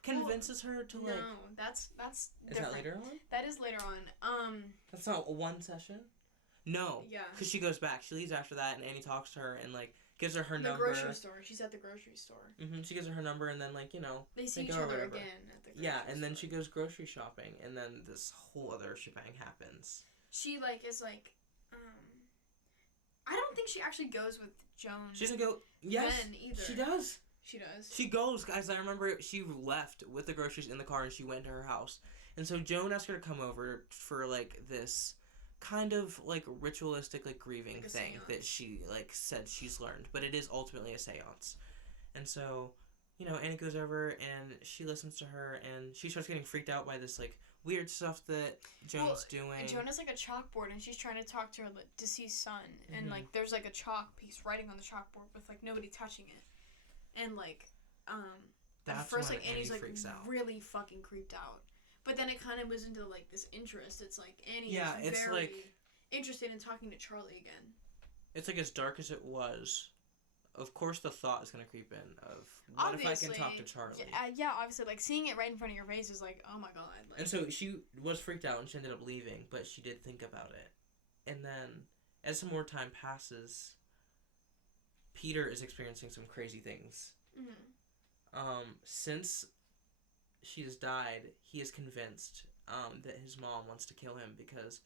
convinces her to, like... No, that's Is different. that later on? That is later on. That's not one session? No. Yeah. Because she goes back. She leaves after that, and Annie talks to her and, like, gives her her number. The grocery store. She's at the grocery store. She gives her her number, and then, like, you know... They see each other again at the grocery store. Yeah, and then she goes grocery shopping, and then this whole other shebang happens. She, like, is, like, I don't think she actually goes with Joan. She doesn't go... Yes, then either. she does. She does. She goes, guys. I remember she left with the groceries in the car, and she went to her house. And so Joan asked her to come over for, like, this kind of, like, ritualistic, like, grieving like thing seance. that she, like, said she's learned. But it is ultimately a seance. And so, you know, Annie goes over, and she listens to her, and she starts getting freaked out by this, like, weird stuff that Joan's doing. And Joan has, like, a chalkboard, and she's trying to talk to her deceased son. And, like, there's, like, a chalk piece writing on the chalkboard with, like, nobody touching it. And, like, at first, like, Annie's, like, really fucking creeped out. But then it kind of was into, like, this interest. It's, like, Annie is very interested in talking to Charlie again. It's, like, as dark as it was, of course the thought is going to creep in of, what obviously, if I can talk to Charlie? Yeah, obviously, like, seeing it right in front of your face is, like, oh, my God. Like, and so she was freaked out, and she ended up leaving, but she did think about it. And then, as some more time passes, Peter is experiencing some crazy things. Since she has died, he is convinced that his mom wants to kill him because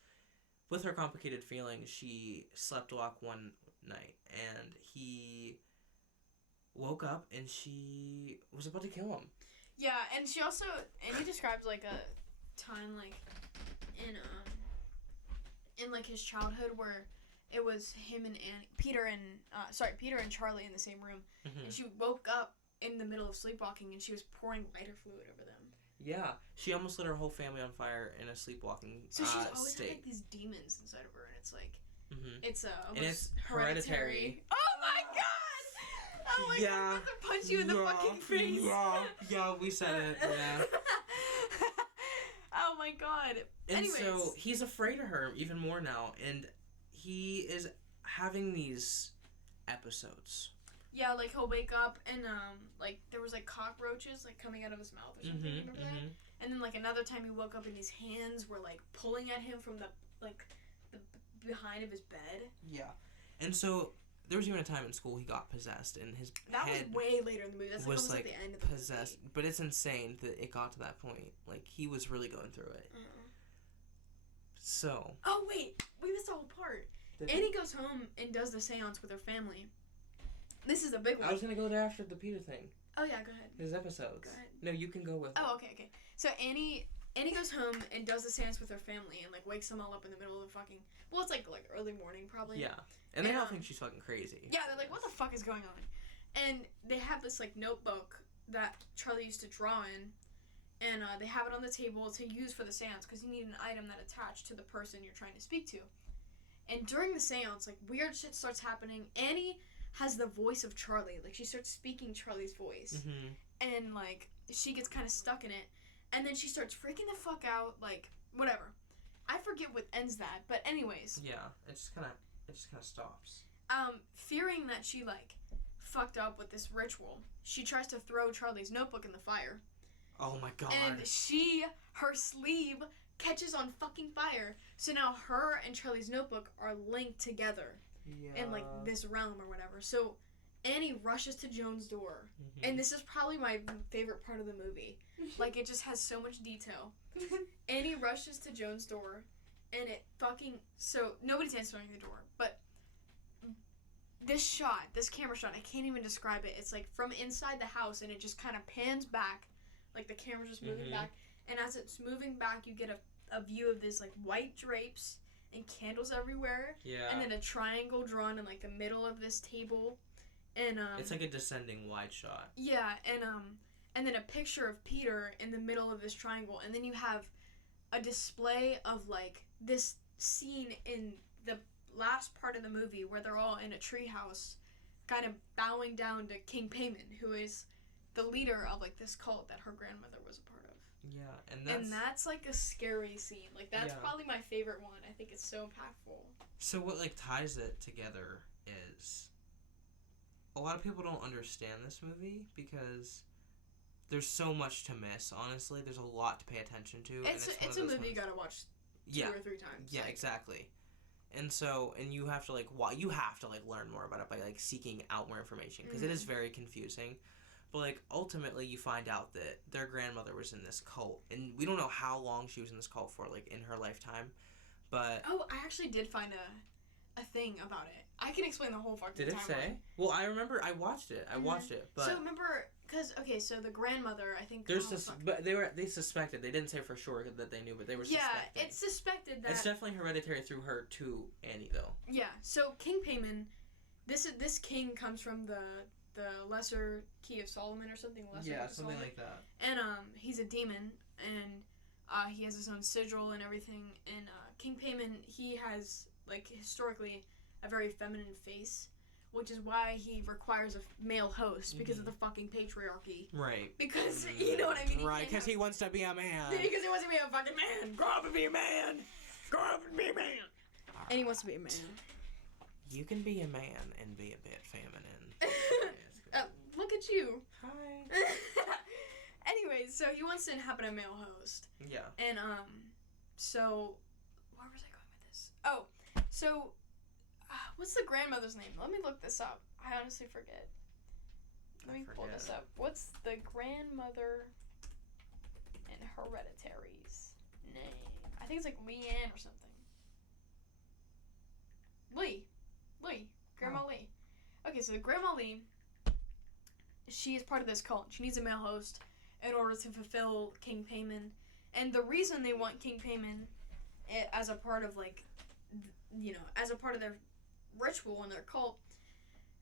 with her complicated feelings, she slept walk one night and he woke up and she was about to kill him. Yeah, and she also, Annie describes, like, a time, like, in like, his childhood where it was him and Peter and Charlie in the same room, and she woke up in the middle of sleepwalking, and she was pouring lighter fluid over them. Yeah, she almost lit her whole family on fire in a sleepwalking So she's always state. had, like, these demons inside of her, and it's like, it's almost and it's hereditary. Oh my God! Oh my God! I'm about to punch you in the fucking face. Yeah, we said it. Yeah. Oh my God! And anyways, so he's afraid of her even more now, and he is having these episodes. Yeah, like, he'll wake up and, like, there was, like, cockroaches, like, coming out of his mouth or something, remember that? And then, like, another time he woke up and his hands were, like, pulling at him from the, like, the behind of his bed. Yeah. And so, there was even a time in school he got possessed, and his that head was way later in the movie. That's, like, almost like at the end of the possessed. movie. But it's insane that it got to that point. Like, he was really going through it. So. Oh, wait! We missed the whole part. Annie goes home and does the seance with her family. this is a big one. I was gonna go there after the Peter thing. Oh yeah, go ahead. His episodes. Go ahead. No, you can go with. Oh, okay. So Annie goes home and does the seance with her family and like wakes them all up in the middle of the fucking. Well, it's like early morning probably. Yeah, and they all think she's fucking crazy. Yeah, they're like, what the fuck is going on? And they have this like notebook that Charlie used to draw in, and they have it on the table to use for the seance because you need an item that attached to the person you're trying to speak to. And during the seance, like weird shit starts happening. Annie has the voice of Charlie. Like she starts speaking Charlie's voice, and like she gets kind of stuck in it, and then she starts freaking the fuck out. Like whatever, I forget what ends that. But anyways, yeah, it just kind of stops. Fearing that she like fucked up with this ritual, she tries to throw Charlie's notebook in the fire. Oh my god. And her sleeve catches on fucking fire. So now her and Charlie's notebook are linked together in like this realm or whatever. So Annie rushes to Joan's door. And this is probably my favorite part of the movie. Like it just has so much detail. Annie rushes to Joan's door and it fucking, so nobody's answering the door, but this camera shot, I can't even describe it. It's like from inside the house and it just kind of pans back, like the camera's just moving back. And as it's moving back, you get a view of this like white drapes and candles everywhere. Yeah. And then a triangle drawn in like the middle of this table. And it's like a descending wide shot. Yeah, and then a picture of Peter in the middle of this triangle, and then you have a display of like this scene in the last part of the movie where they're all in a treehouse, kind of bowing down to King Payman, who is the leader of like this cult that her grandmother was a part of. Yeah, and that's like a scary scene. Like that's probably my favorite one. I think it's so impactful. So what like ties it together is a lot of people don't understand this movie because there's so much to miss. Honestly, there's a lot to pay attention to. It's a movie you gotta watch 2 or 3 times. Yeah, like. Exactly. And you have to learn more about it by like seeking out more information because it is very confusing. But like ultimately, you find out that their grandmother was in this cult, and we don't know how long she was in this cult for, like in her lifetime. But I actually did find a thing about it. I can explain the whole fucking timeline. Did it say? Well, I remember I watched it. But so remember, so the grandmother, I think. But they suspected. They didn't say for sure that they knew, but they were suspecting. Yeah, it's suspected that. It's definitely hereditary through her to Annie, though. Yeah. So King Payman, this king comes from the Lesser Key of Solomon or something. Something like that. And he's a demon, and he has his own sigil and everything. And King Payman, he has like historically a very feminine face, which is why he requires a male host because of the fucking patriarchy. Right. Because you know what I mean. Right. Because he wants to be a man. Because he wants to be a fucking man. Grow up and be a man. Grow up and be a man. And he wants to be a man. You can be a man and be a bit feminine. Look at you. Hi. Anyways, so he wants to inhabit a male host. Yeah. And so where was I going with this? Oh, so what's the grandmother's name? Let me look this up. I honestly forget. Let me pull this up. What's the grandmother in Hereditary's name? I think it's like Leanne or something. Lee. Grandma Lee. Okay, so the Grandma Lee, she is part of this cult. She needs a male host in order to fulfill King Payman. And the reason they want King Payman as a part of, like, as a part of their ritual and their cult,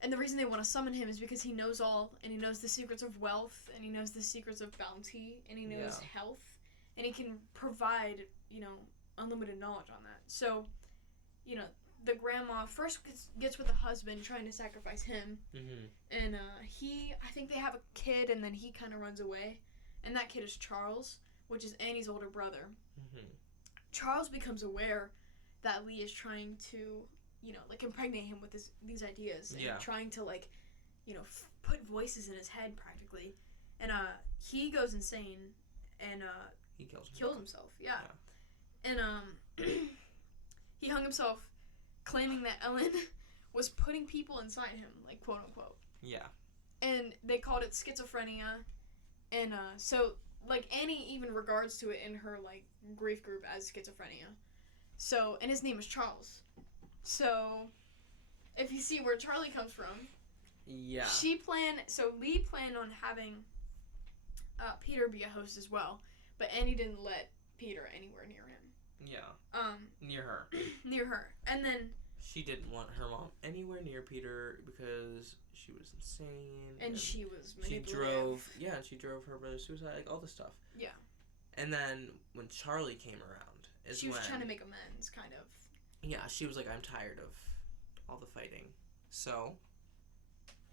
and the reason they want to summon him is because he knows all, and he knows the secrets of wealth, and he knows the secrets of bounty, and he knows health, and he can provide, unlimited knowledge on that. So, the grandma first gets with the husband trying to sacrifice him, and I think they have a kid, and then he kind of runs away, and that kid is Charles, which is Annie's older brother. Charles becomes aware that Lee is trying to, impregnate him with these ideas, and trying to, put voices in his head practically, and he goes insane, and he kills himself. Yeah. And he hung himself, claiming that Ellen was putting people inside him, like, quote unquote. Yeah. And they called it schizophrenia. And so, like, Annie even regards to it in her, like, grief group as schizophrenia. So, and his name is Charles. So, if you see where Charlie comes from, Yeah. Lee planned on having Peter be a host as well, but Annie didn't let Peter anywhere near him. Yeah. Near her. Near her. And then she didn't want her mom anywhere near Peter because she was insane. And she was manipulative. She drove her brother to suicide, like all this stuff. Yeah. And then when Charlie came around, she was trying to make amends, kind of. Yeah, she was like, I'm tired of all the fighting. So,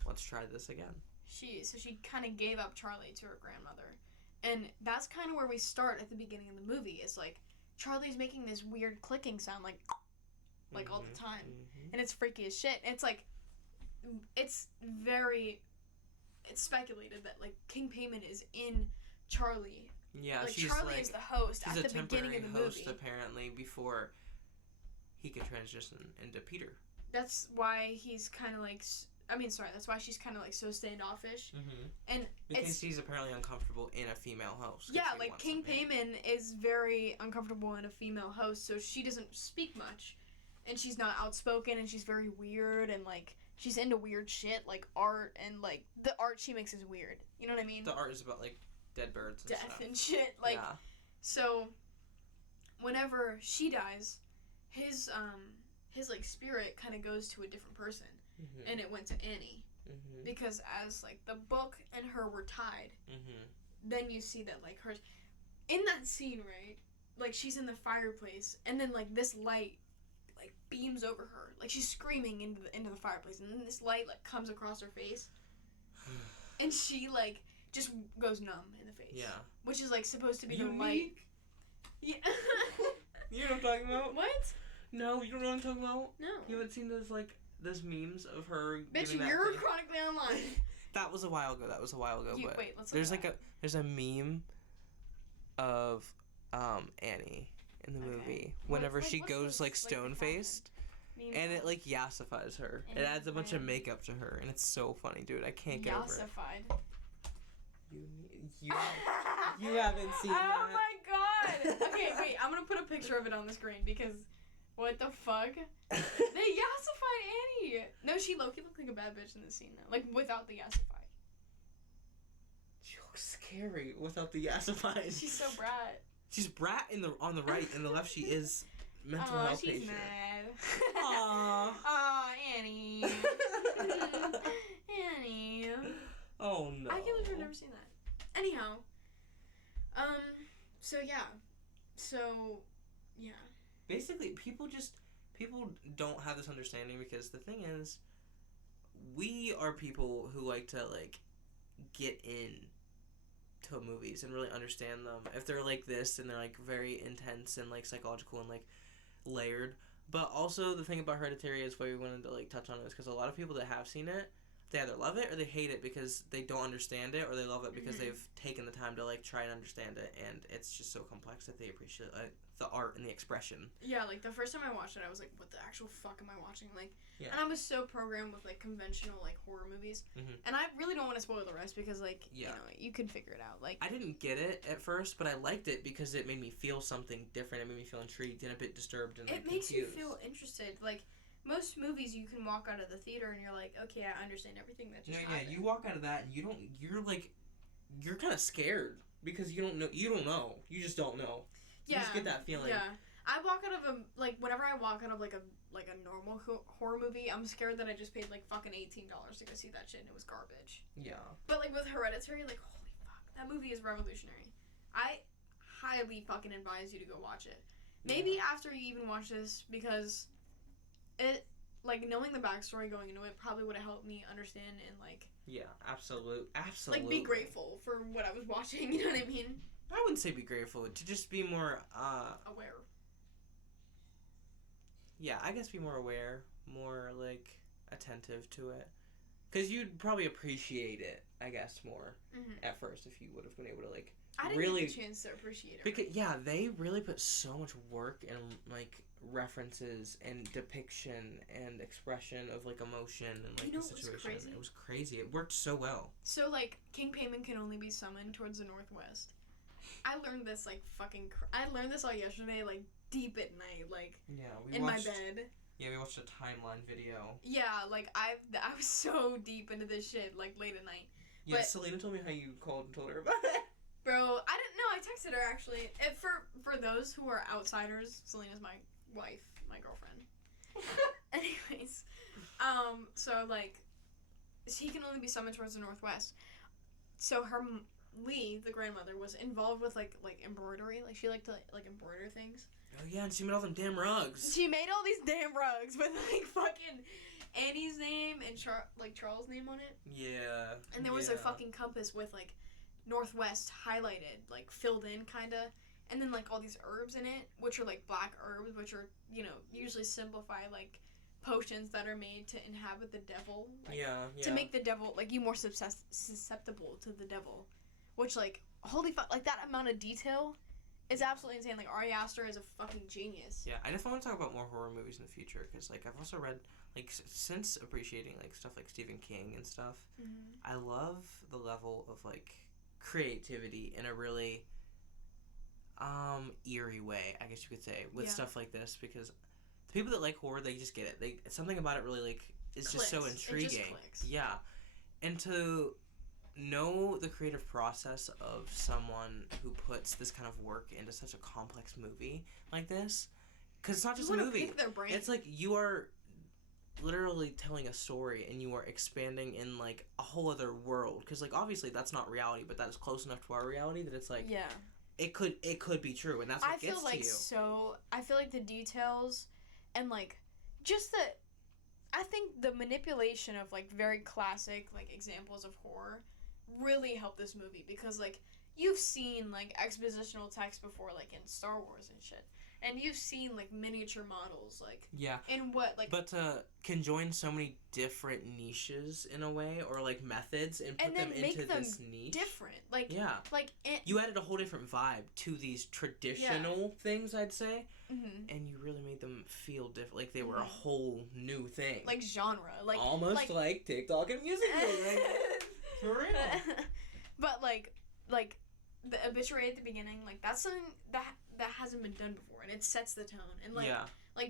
let's try this again. She kind of gave up Charlie to her grandmother. And that's kind of where we start at the beginning of the movie. It's like, Charlie's making this weird clicking sound, like all the time. Mm-hmm. And it's freaky as shit. It's like, it's speculated that, like, King Payman is in Charlie. Yeah, like, Charlie is the host at the beginning of the movie. He's a temporary host, apparently, before he can transition into Peter. That's why he's kind of like... that's why she's kind of like so standoffish. Mm-hmm. And because he's apparently uncomfortable in a female host. Yeah, like King Payman is very uncomfortable in a female host, so she doesn't speak much. And she's not outspoken, and she's very weird, and like she's into weird shit, like art, and like the art she makes is weird. You know what I mean? The art is about like dead birds and death and shit. Like, yeah. So whenever she dies, his like spirit kind of goes to a different person. Mm-hmm. And it went to Annie. Mm-hmm. Because as, like, the book and her were tied, mm-hmm. then you see that, like, her... In that scene, right? Like, she's in the fireplace, and then, like, this light, like, beams over her. Like, she's screaming into the fireplace, and then this light, like, comes across her face. And she, like, just goes numb in the face. Yeah. Which is, like, supposed to be the light. Yeah. You know what I'm talking about? What? No, you don't know what I'm talking about? No. You haven't seen those, like... Those memes of her. Bitch, you're chronically online. That was a while ago. But wait, let's there's a meme of Annie in the movie whenever she goes like stone faced, and it like yassifies her. It adds a bunch of makeup to her, and it's so funny, dude. I can't get over it. Yassified. You haven't seen that. Oh my god. Okay, wait. I'm gonna put a picture of it on the screen because. What the fuck? They yassified Annie! No, she low-key looked like a bad bitch in this scene, though. Like, without the yassified. She looks scary without the yassified. She's so brat. She's brat on the right, and the left she is mental health she's patient. Mad. Aww. Aw, Annie. Annie. Oh, no. I can't believe I've never seen that. Anyhow. Yeah. Basically, people don't have this understanding because the thing is, we are people who like to, like, get in to movies and really understand them. If they're like this and they're, like, very intense and, like, psychological and, like, layered. But also, the thing about Hereditary is why we wanted to, like, touch on it is because a lot of people that have seen it, they either love it or they hate it because they don't understand it, or they love it because they've taken the time to, like, try and understand it, and it's just so complex that they appreciate the art and the expression. Yeah, like, the first time I watched it, I was like, what the actual fuck am I watching? Like, yeah. And I was so programmed with, like, conventional, like, horror movies, and I really don't want to spoil the rest because, like, you know, you can figure it out. Like, I didn't get it at first, but I liked it because it made me feel something different. It made me feel intrigued and a bit disturbed and, like, it makes confused. you feel interested, like... Most movies, you can walk out of the theater and you're like, okay, I understand everything that just happened. Yeah, you walk out of that and you're kind of scared because you don't know. You just don't know. You just get that feeling. Yeah. I walk out of whenever I walk out of, like a normal horror movie, I'm scared that I just paid, like, fucking $18 to go see that shit and it was garbage. Yeah. But, like, with Hereditary, like, holy fuck, that movie is revolutionary. I highly fucking advise you to go watch it. Maybe after you even watch this, because... It, like, knowing the backstory going into it probably would have helped me understand and, like... Yeah, absolutely. Like, be grateful for what I was watching, you know what I mean? I wouldn't say be grateful, to just be more, aware. Yeah, I guess be more aware, more, like, attentive to it. Because you'd probably appreciate it, I guess, more at first if you would have been able to, like, I didn't really... get the chance to appreciate it. Because, yeah, they really put so much work and, like... references and depiction and expression of, like, emotion and, like, the situation. It was crazy. It worked so well. So, like, King Payman can only be summoned towards the northwest. I learned this, like, I learned this all yesterday, like, deep at night, like, in my bed. Yeah, we watched a timeline video. Yeah, like I was so deep into this shit like late at night. Yeah, But Selena told me how you called and told her about it. bro, I didn't know. I texted her actually. For those who are outsiders, Selena's my wife, my girlfriend. Anyways, so like, he can only be summoned towards the northwest. So Lee, the grandmother, was involved with like embroidery. Like she liked to like embroider things. Oh yeah, and she made all them damn rugs. She made all these damn rugs with like fucking Annie's name and Charles' name on it. Yeah. And there was a fucking compass with like northwest highlighted, like filled in kinda, and then like all these herbs in it, which are like black herbs, which are, you know, usually simplify like potions that are made to inhabit the devil. Like, to make the devil like you more susceptible to the devil, which like holy fuck, like that amount of detail is absolutely insane. Like Ari Aster is a fucking genius. Yeah, I definitely want to talk about more horror movies in the future because like I've also read like since appreciating like stuff like Stephen King and stuff. Mm-hmm. I love the level of like creativity in a really eerie way, I guess you could say, with stuff like this, because the people that like horror, they just get it. Something about it really like is just so intriguing. It just clicks. Yeah, and to know the creative process of someone who puts this kind of work into such a complex movie like this, because it's not just a movie. Pick their brain. It's like you are literally telling a story and you are expanding in like a whole other world, because like obviously that's not reality, but that is close enough to our reality that it's like it could be true, and that's what gets to you. I feel like the details and like just I think the manipulation of like very classic like examples of horror really helped this movie, because like you've seen like expositional text before, like in Star Wars and shit, and you've seen like miniature models like in what like, but to conjoin so many different niches in a way, or like methods, and put them into this niche different, like you added a whole different vibe to these traditional things, I'd say, and you really made them feel different, like they were a whole new thing, like genre, like almost like TikTok and music videos. For real. But like the obituary at the beginning, like that's something that hasn't been done before, and it sets the tone. And like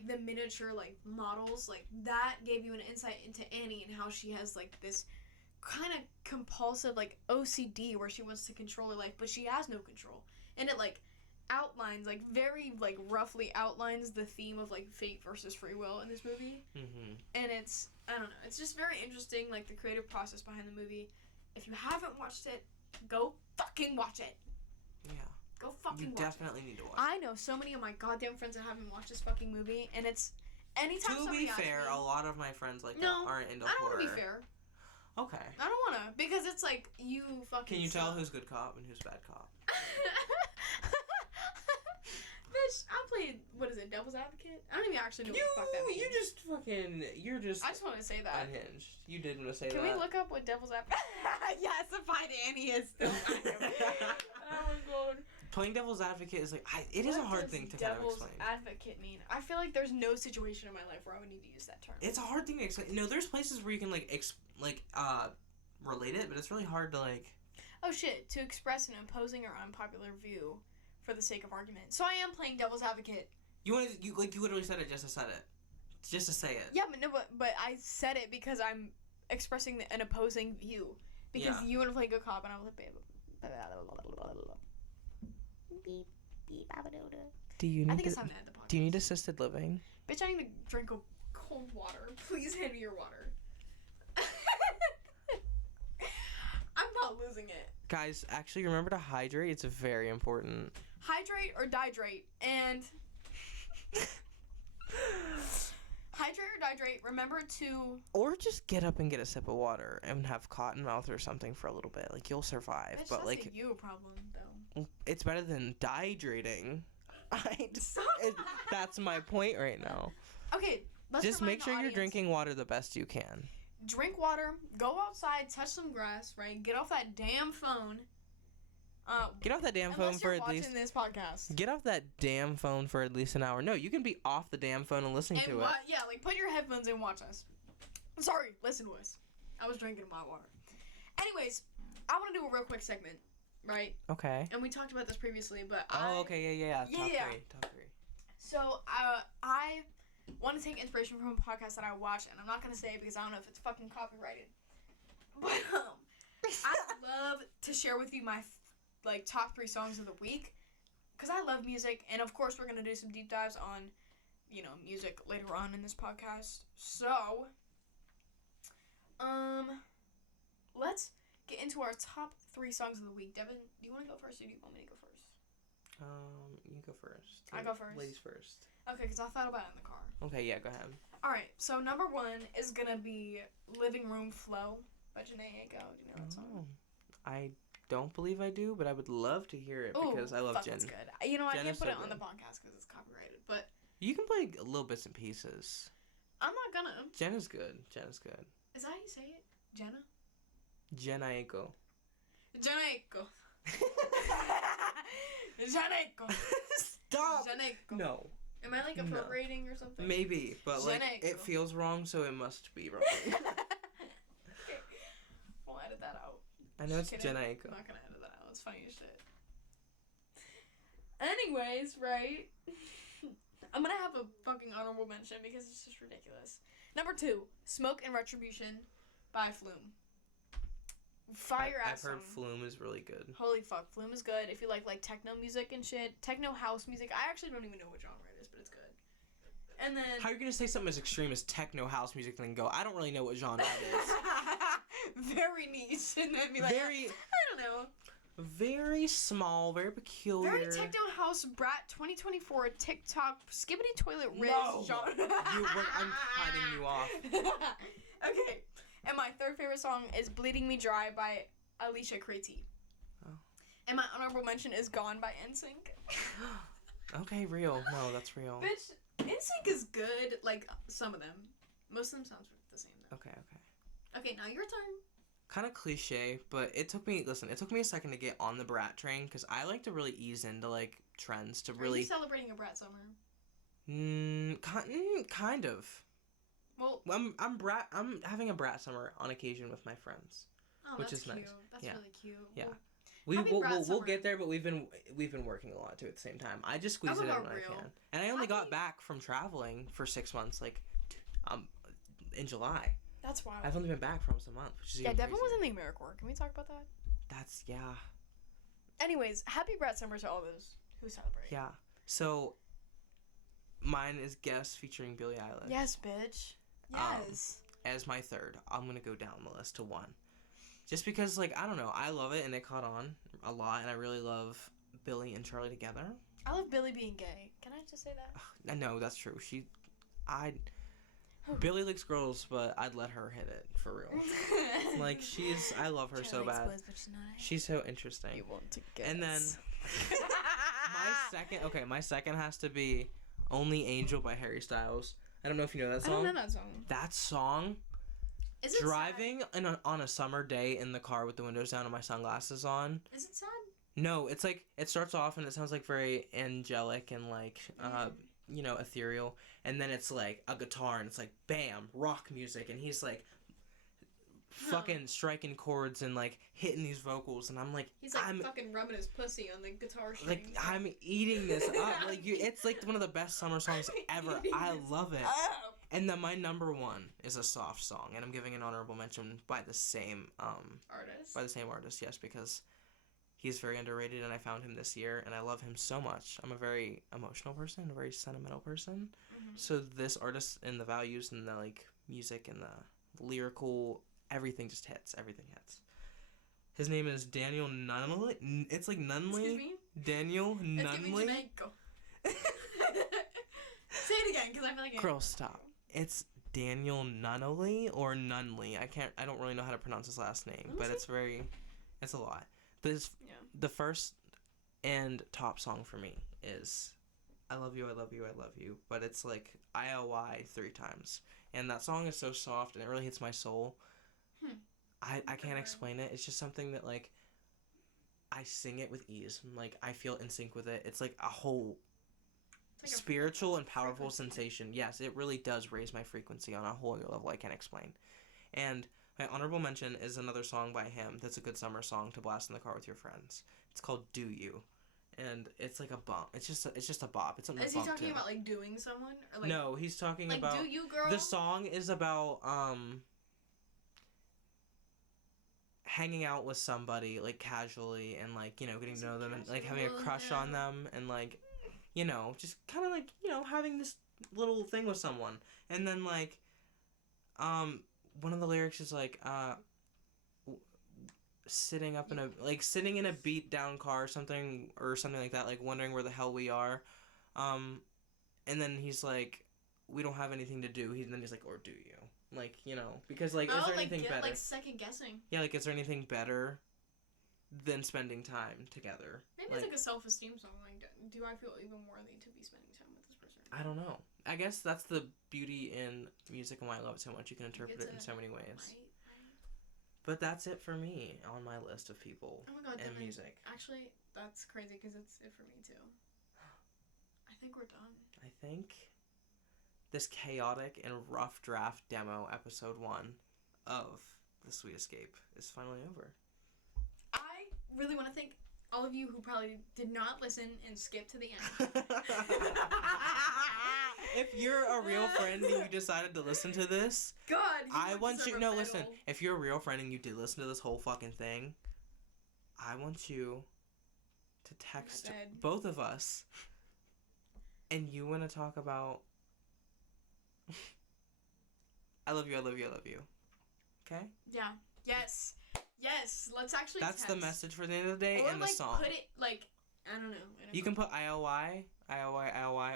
the miniature like models, like that gave you an insight into Annie and how she has like this kind of compulsive like OCD where she wants to control her life, but she has no control. And it like outlines, like very like roughly outlines the theme of like fate versus free will in this movie. And it's, I don't know, it's just very interesting, like the creative process behind the movie. If you haven't watched it, go fucking watch it. Yeah. Go fucking watch it. You definitely need to watch it. I know so many of my goddamn friends that haven't watched this fucking movie, and it's anytime somebody asks me... To be fair, a lot of my friends like that aren't into horror. I don't want to be fair. Okay. I don't want to, because it's like, you fucking Can you tell who's good cop and who's bad cop? Bitch, I played, what is it, Devil's Advocate? I don't even actually know what the fuck that means. You're just I just want to say that. Unhinged. You did want to say Can that. we look up what Devil's Advocate... Yassified Annie is still oh my god. Playing Devil's Advocate is like, it is a hard thing to kind of explain. Devil's Advocate mean? I feel like there's no situation in my life where I would need to use that term. It's a hard thing to explain. No, there's places where you can relate it, but it's really hard to like... Oh shit, to express an opposing or unpopular view for the sake of argument. So I am playing Devil's Advocate. You literally said it just to say it. Just to say it. Yeah, but I said it because I'm expressing an opposing view. Because you want to play good cop and I want to play... Do you I think it's time to end the podcast. Do you need assisted living? Bitch, I need to drink cold water. Please hand me your water. I'm not losing it. Guys, actually remember to hydrate. It's very important. Hydrate or dihydrate. And... Hydrate or dihydrate. Remember to... Or just get up and get a sip of water and have cotton mouth or something for a little bit. Like, you'll survive. Bitch, but that's like a you problem, though. It's better than dehydrating. That's my point right now. Okay, let's just make sure you're drinking water the best you can. Drink water, go outside, touch some grass, right? Get off that damn phone. Get off that damn phone for at least... this podcast. Get off that damn phone for at least an hour. No, you can be off the damn phone and listening to it. Yeah, like put your headphones in and watch us. Sorry, listen to us. I was drinking my water. Anyways, I want to do a real quick segment, right? Okay. And we talked about this previously, but okay, yeah. Top three. So, I want to take inspiration from a podcast that I watch, and I'm not gonna say it because I don't know if it's fucking copyrighted. But I love to share with you my top 3 songs of the week, because I love music, and of course we're gonna do some deep dives on, music later on in this podcast. So, let's get into our top 3 songs of the week. Devin, do you want to go first, or do you want me to go first? You go first. I go first. Ladies first. Okay, because I thought about it in the car. Okay, yeah, go ahead. Alright, so number 1 is gonna be Living Room Flow by Janae Aiko. Do you know that song? I don't believe I do, but I would love to hear it because I love Jen. It's good. I can't put it on the good. podcast because it's copyrighted, but... You can play little bits and pieces. I'm not gonna. Jen is good. Is that how you say it? Jenna? Jenna Aiko. Janaiko. Janaiko. Stop! Janaiko. No. Am I appropriating or something? Maybe, but Janaiko. it feels wrong, so it must be wrong. Okay. We'll edit that out. I know it's Just Jenna kidding. Aiko. I'm not gonna edit that out. It's funny as shit. Anyways, right? I'm gonna have a fucking honorable mention because it's just ridiculous. Number 2, Smoke and Retribution by Flume. Fire ass I've heard song. Flume is really good. Holy fuck, Flume is good. If you like techno music and shit, techno house music. I actually don't even know what genre it is, but it's good. And then How are you gonna say something as extreme as techno house music and then go, I don't really know what genre it is? very niche, and then be like, Very, I don't know. very small, very peculiar. Very techno house brat 2024 TikTok skibbity toilet riz genre. I'm cutting you off. Okay, and my third favorite song is "Bleeding Me Dry" by Alicia Kreti. Oh. And my honorable mention is "Gone" by NSYNC. Okay, real. No, that's real. Bitch, NSYNC is good. Some of them, most of them sounds the same though. Okay. Okay, now your turn. Kind of cliche, but it took me a second to get on the brat train because I like to really ease into trends to really. Are you celebrating a brat summer? Kind of. Well, I'm having a brat summer on occasion with my friends. oh, which that's is nice. cute. That's Yeah. really cute. Yeah. Well, We'll get there, but we've been working a lot too at the same time. I just squeeze it in when I can, and I only got back from traveling for 6 months, in July. That's wild. I've only been back for almost a month, which is Yeah, even Devin was crazier. in the AmeriCorps. Can we talk about that? That's yeah. Anyways, happy brat summer to all those who celebrate. Yeah. So, mine is Guess featuring Billie Eilish. Yes, bitch. Yes. As my third, I'm gonna go down the list to 1, just because I don't know, I love it and it caught on a lot, and I really love Billie and Charlie together. I love Billie being gay. Can I just say that? I know that's true. Billie likes girls, but I'd let her hit it for real. I love her so bad. She's so interesting. You want to guess. And then my second has to be Only Angel by Harry Styles. I don't know if you know that song. I don't know that song. That song, Is it driving on a summer day in the car with the windows down and my sunglasses on. Is it sad? No, it's it starts off and it sounds very angelic and ethereal, and then it's a guitar and it's bam, rock music, and he's fucking striking chords and hitting these vocals, and I'm he's fucking rubbing his pussy on the guitar strings. I'm eating this up. It's one of the best summer songs ever. I love it. And then my number 1 is a soft song, and I'm giving an honorable mention by the same artist, yes, because he's very underrated, and I found him this year, and I love him so much. I'm a very emotional person, a very sentimental person. Mm-hmm. So this artist and the values and the music and the lyrical, everything just hits. Everything hits. His name is Daniel Nunley. It's Nunley. Excuse me? Daniel Nunley. Say it again, because I feel like Girl, stop. It's Daniel Nunley or Nunley. I don't really know how to pronounce his last name, but it's a lot. The first and top song for me is I Love You, I Love You, I Love You, but it's ILY 3 times. And that song is so soft and it really hits my soul. I can't explain it. It's just something that I sing it with ease. I feel in sync with it. It's a whole spiritual and powerful sensation. Yes, it really does raise my frequency on a whole other level I can't explain. And my honorable mention is another song by him that's a good summer song to blast in the car with your friends. It's called Do You. and it's like a bop. It's just a bop. It's something. Is he talking about like doing someone or like? No, he's talking like, about. Do you, girl? The song is about hanging out with somebody like casually and like getting to know them and like having a crush on them and like just kind of like having this little thing with someone, and then like one of the lyrics is like sitting in a beat down car or something like that, like wondering where the hell we are, and then he's like, we don't have anything to do. Then he's like, or do you? Like, because like, is there anything better? Like second guessing. Yeah, like, is there anything better than spending time together? Maybe it's like a self-esteem song. Like, do I feel even worthy to be spending time with this person? I don't know. I guess that's the beauty in music and why I love it so much. You can interpret it in so many ways. Right. But that's it for me on my list of people and Devon, music. Actually, that's crazy because it's it for me too. I think we're done. I think this chaotic and rough draft demo episode 1 of The Sweet Escape is finally over. I really want to thank all of you who probably did not listen and skip to the end. If you're a real friend and you decided to listen to this, God, I want you. No, listen. If you're a real friend and you did listen to this whole fucking thing, I want you to text both of us, and you want to talk about. I love you. I love you. I love you. Okay. Yeah. Yes. Yes. Let's actually. That's text. the message for the end of the day, or and like, the song. Put it like I don't know. You can put IOI,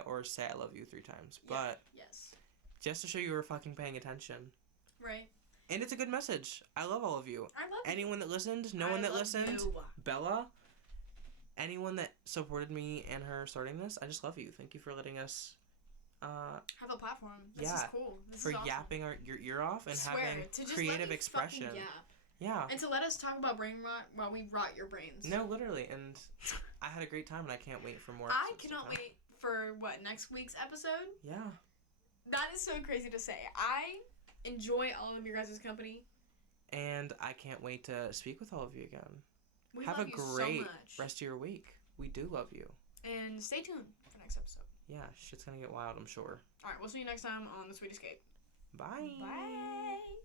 or say I love you 3 times. Yeah, But yes. Just to show you were fucking paying attention. Right. And it's a good message. I love all of you. I love anyone that listened, no one that listened, Bella, anyone that supported me and her starting this, I just love you. Thank you for letting us have a platform. This is cool. This for is awesome. yapping your ear off and having creative expression. Yeah. And to let us talk about brain rot while we rot your brains. No, literally. And I had a great time, and I can't wait for more. I cannot wait for next week's episode? Yeah. That is so crazy to say. I enjoy all of your guys' company. And I can't wait to speak with all of you again. We have love a you great so much. rest of your week. We do love you. And stay tuned for next episode. Yeah, shit's gonna get wild, I'm sure. Alright, we'll see you next time on The Sweet Escape. Bye. Bye.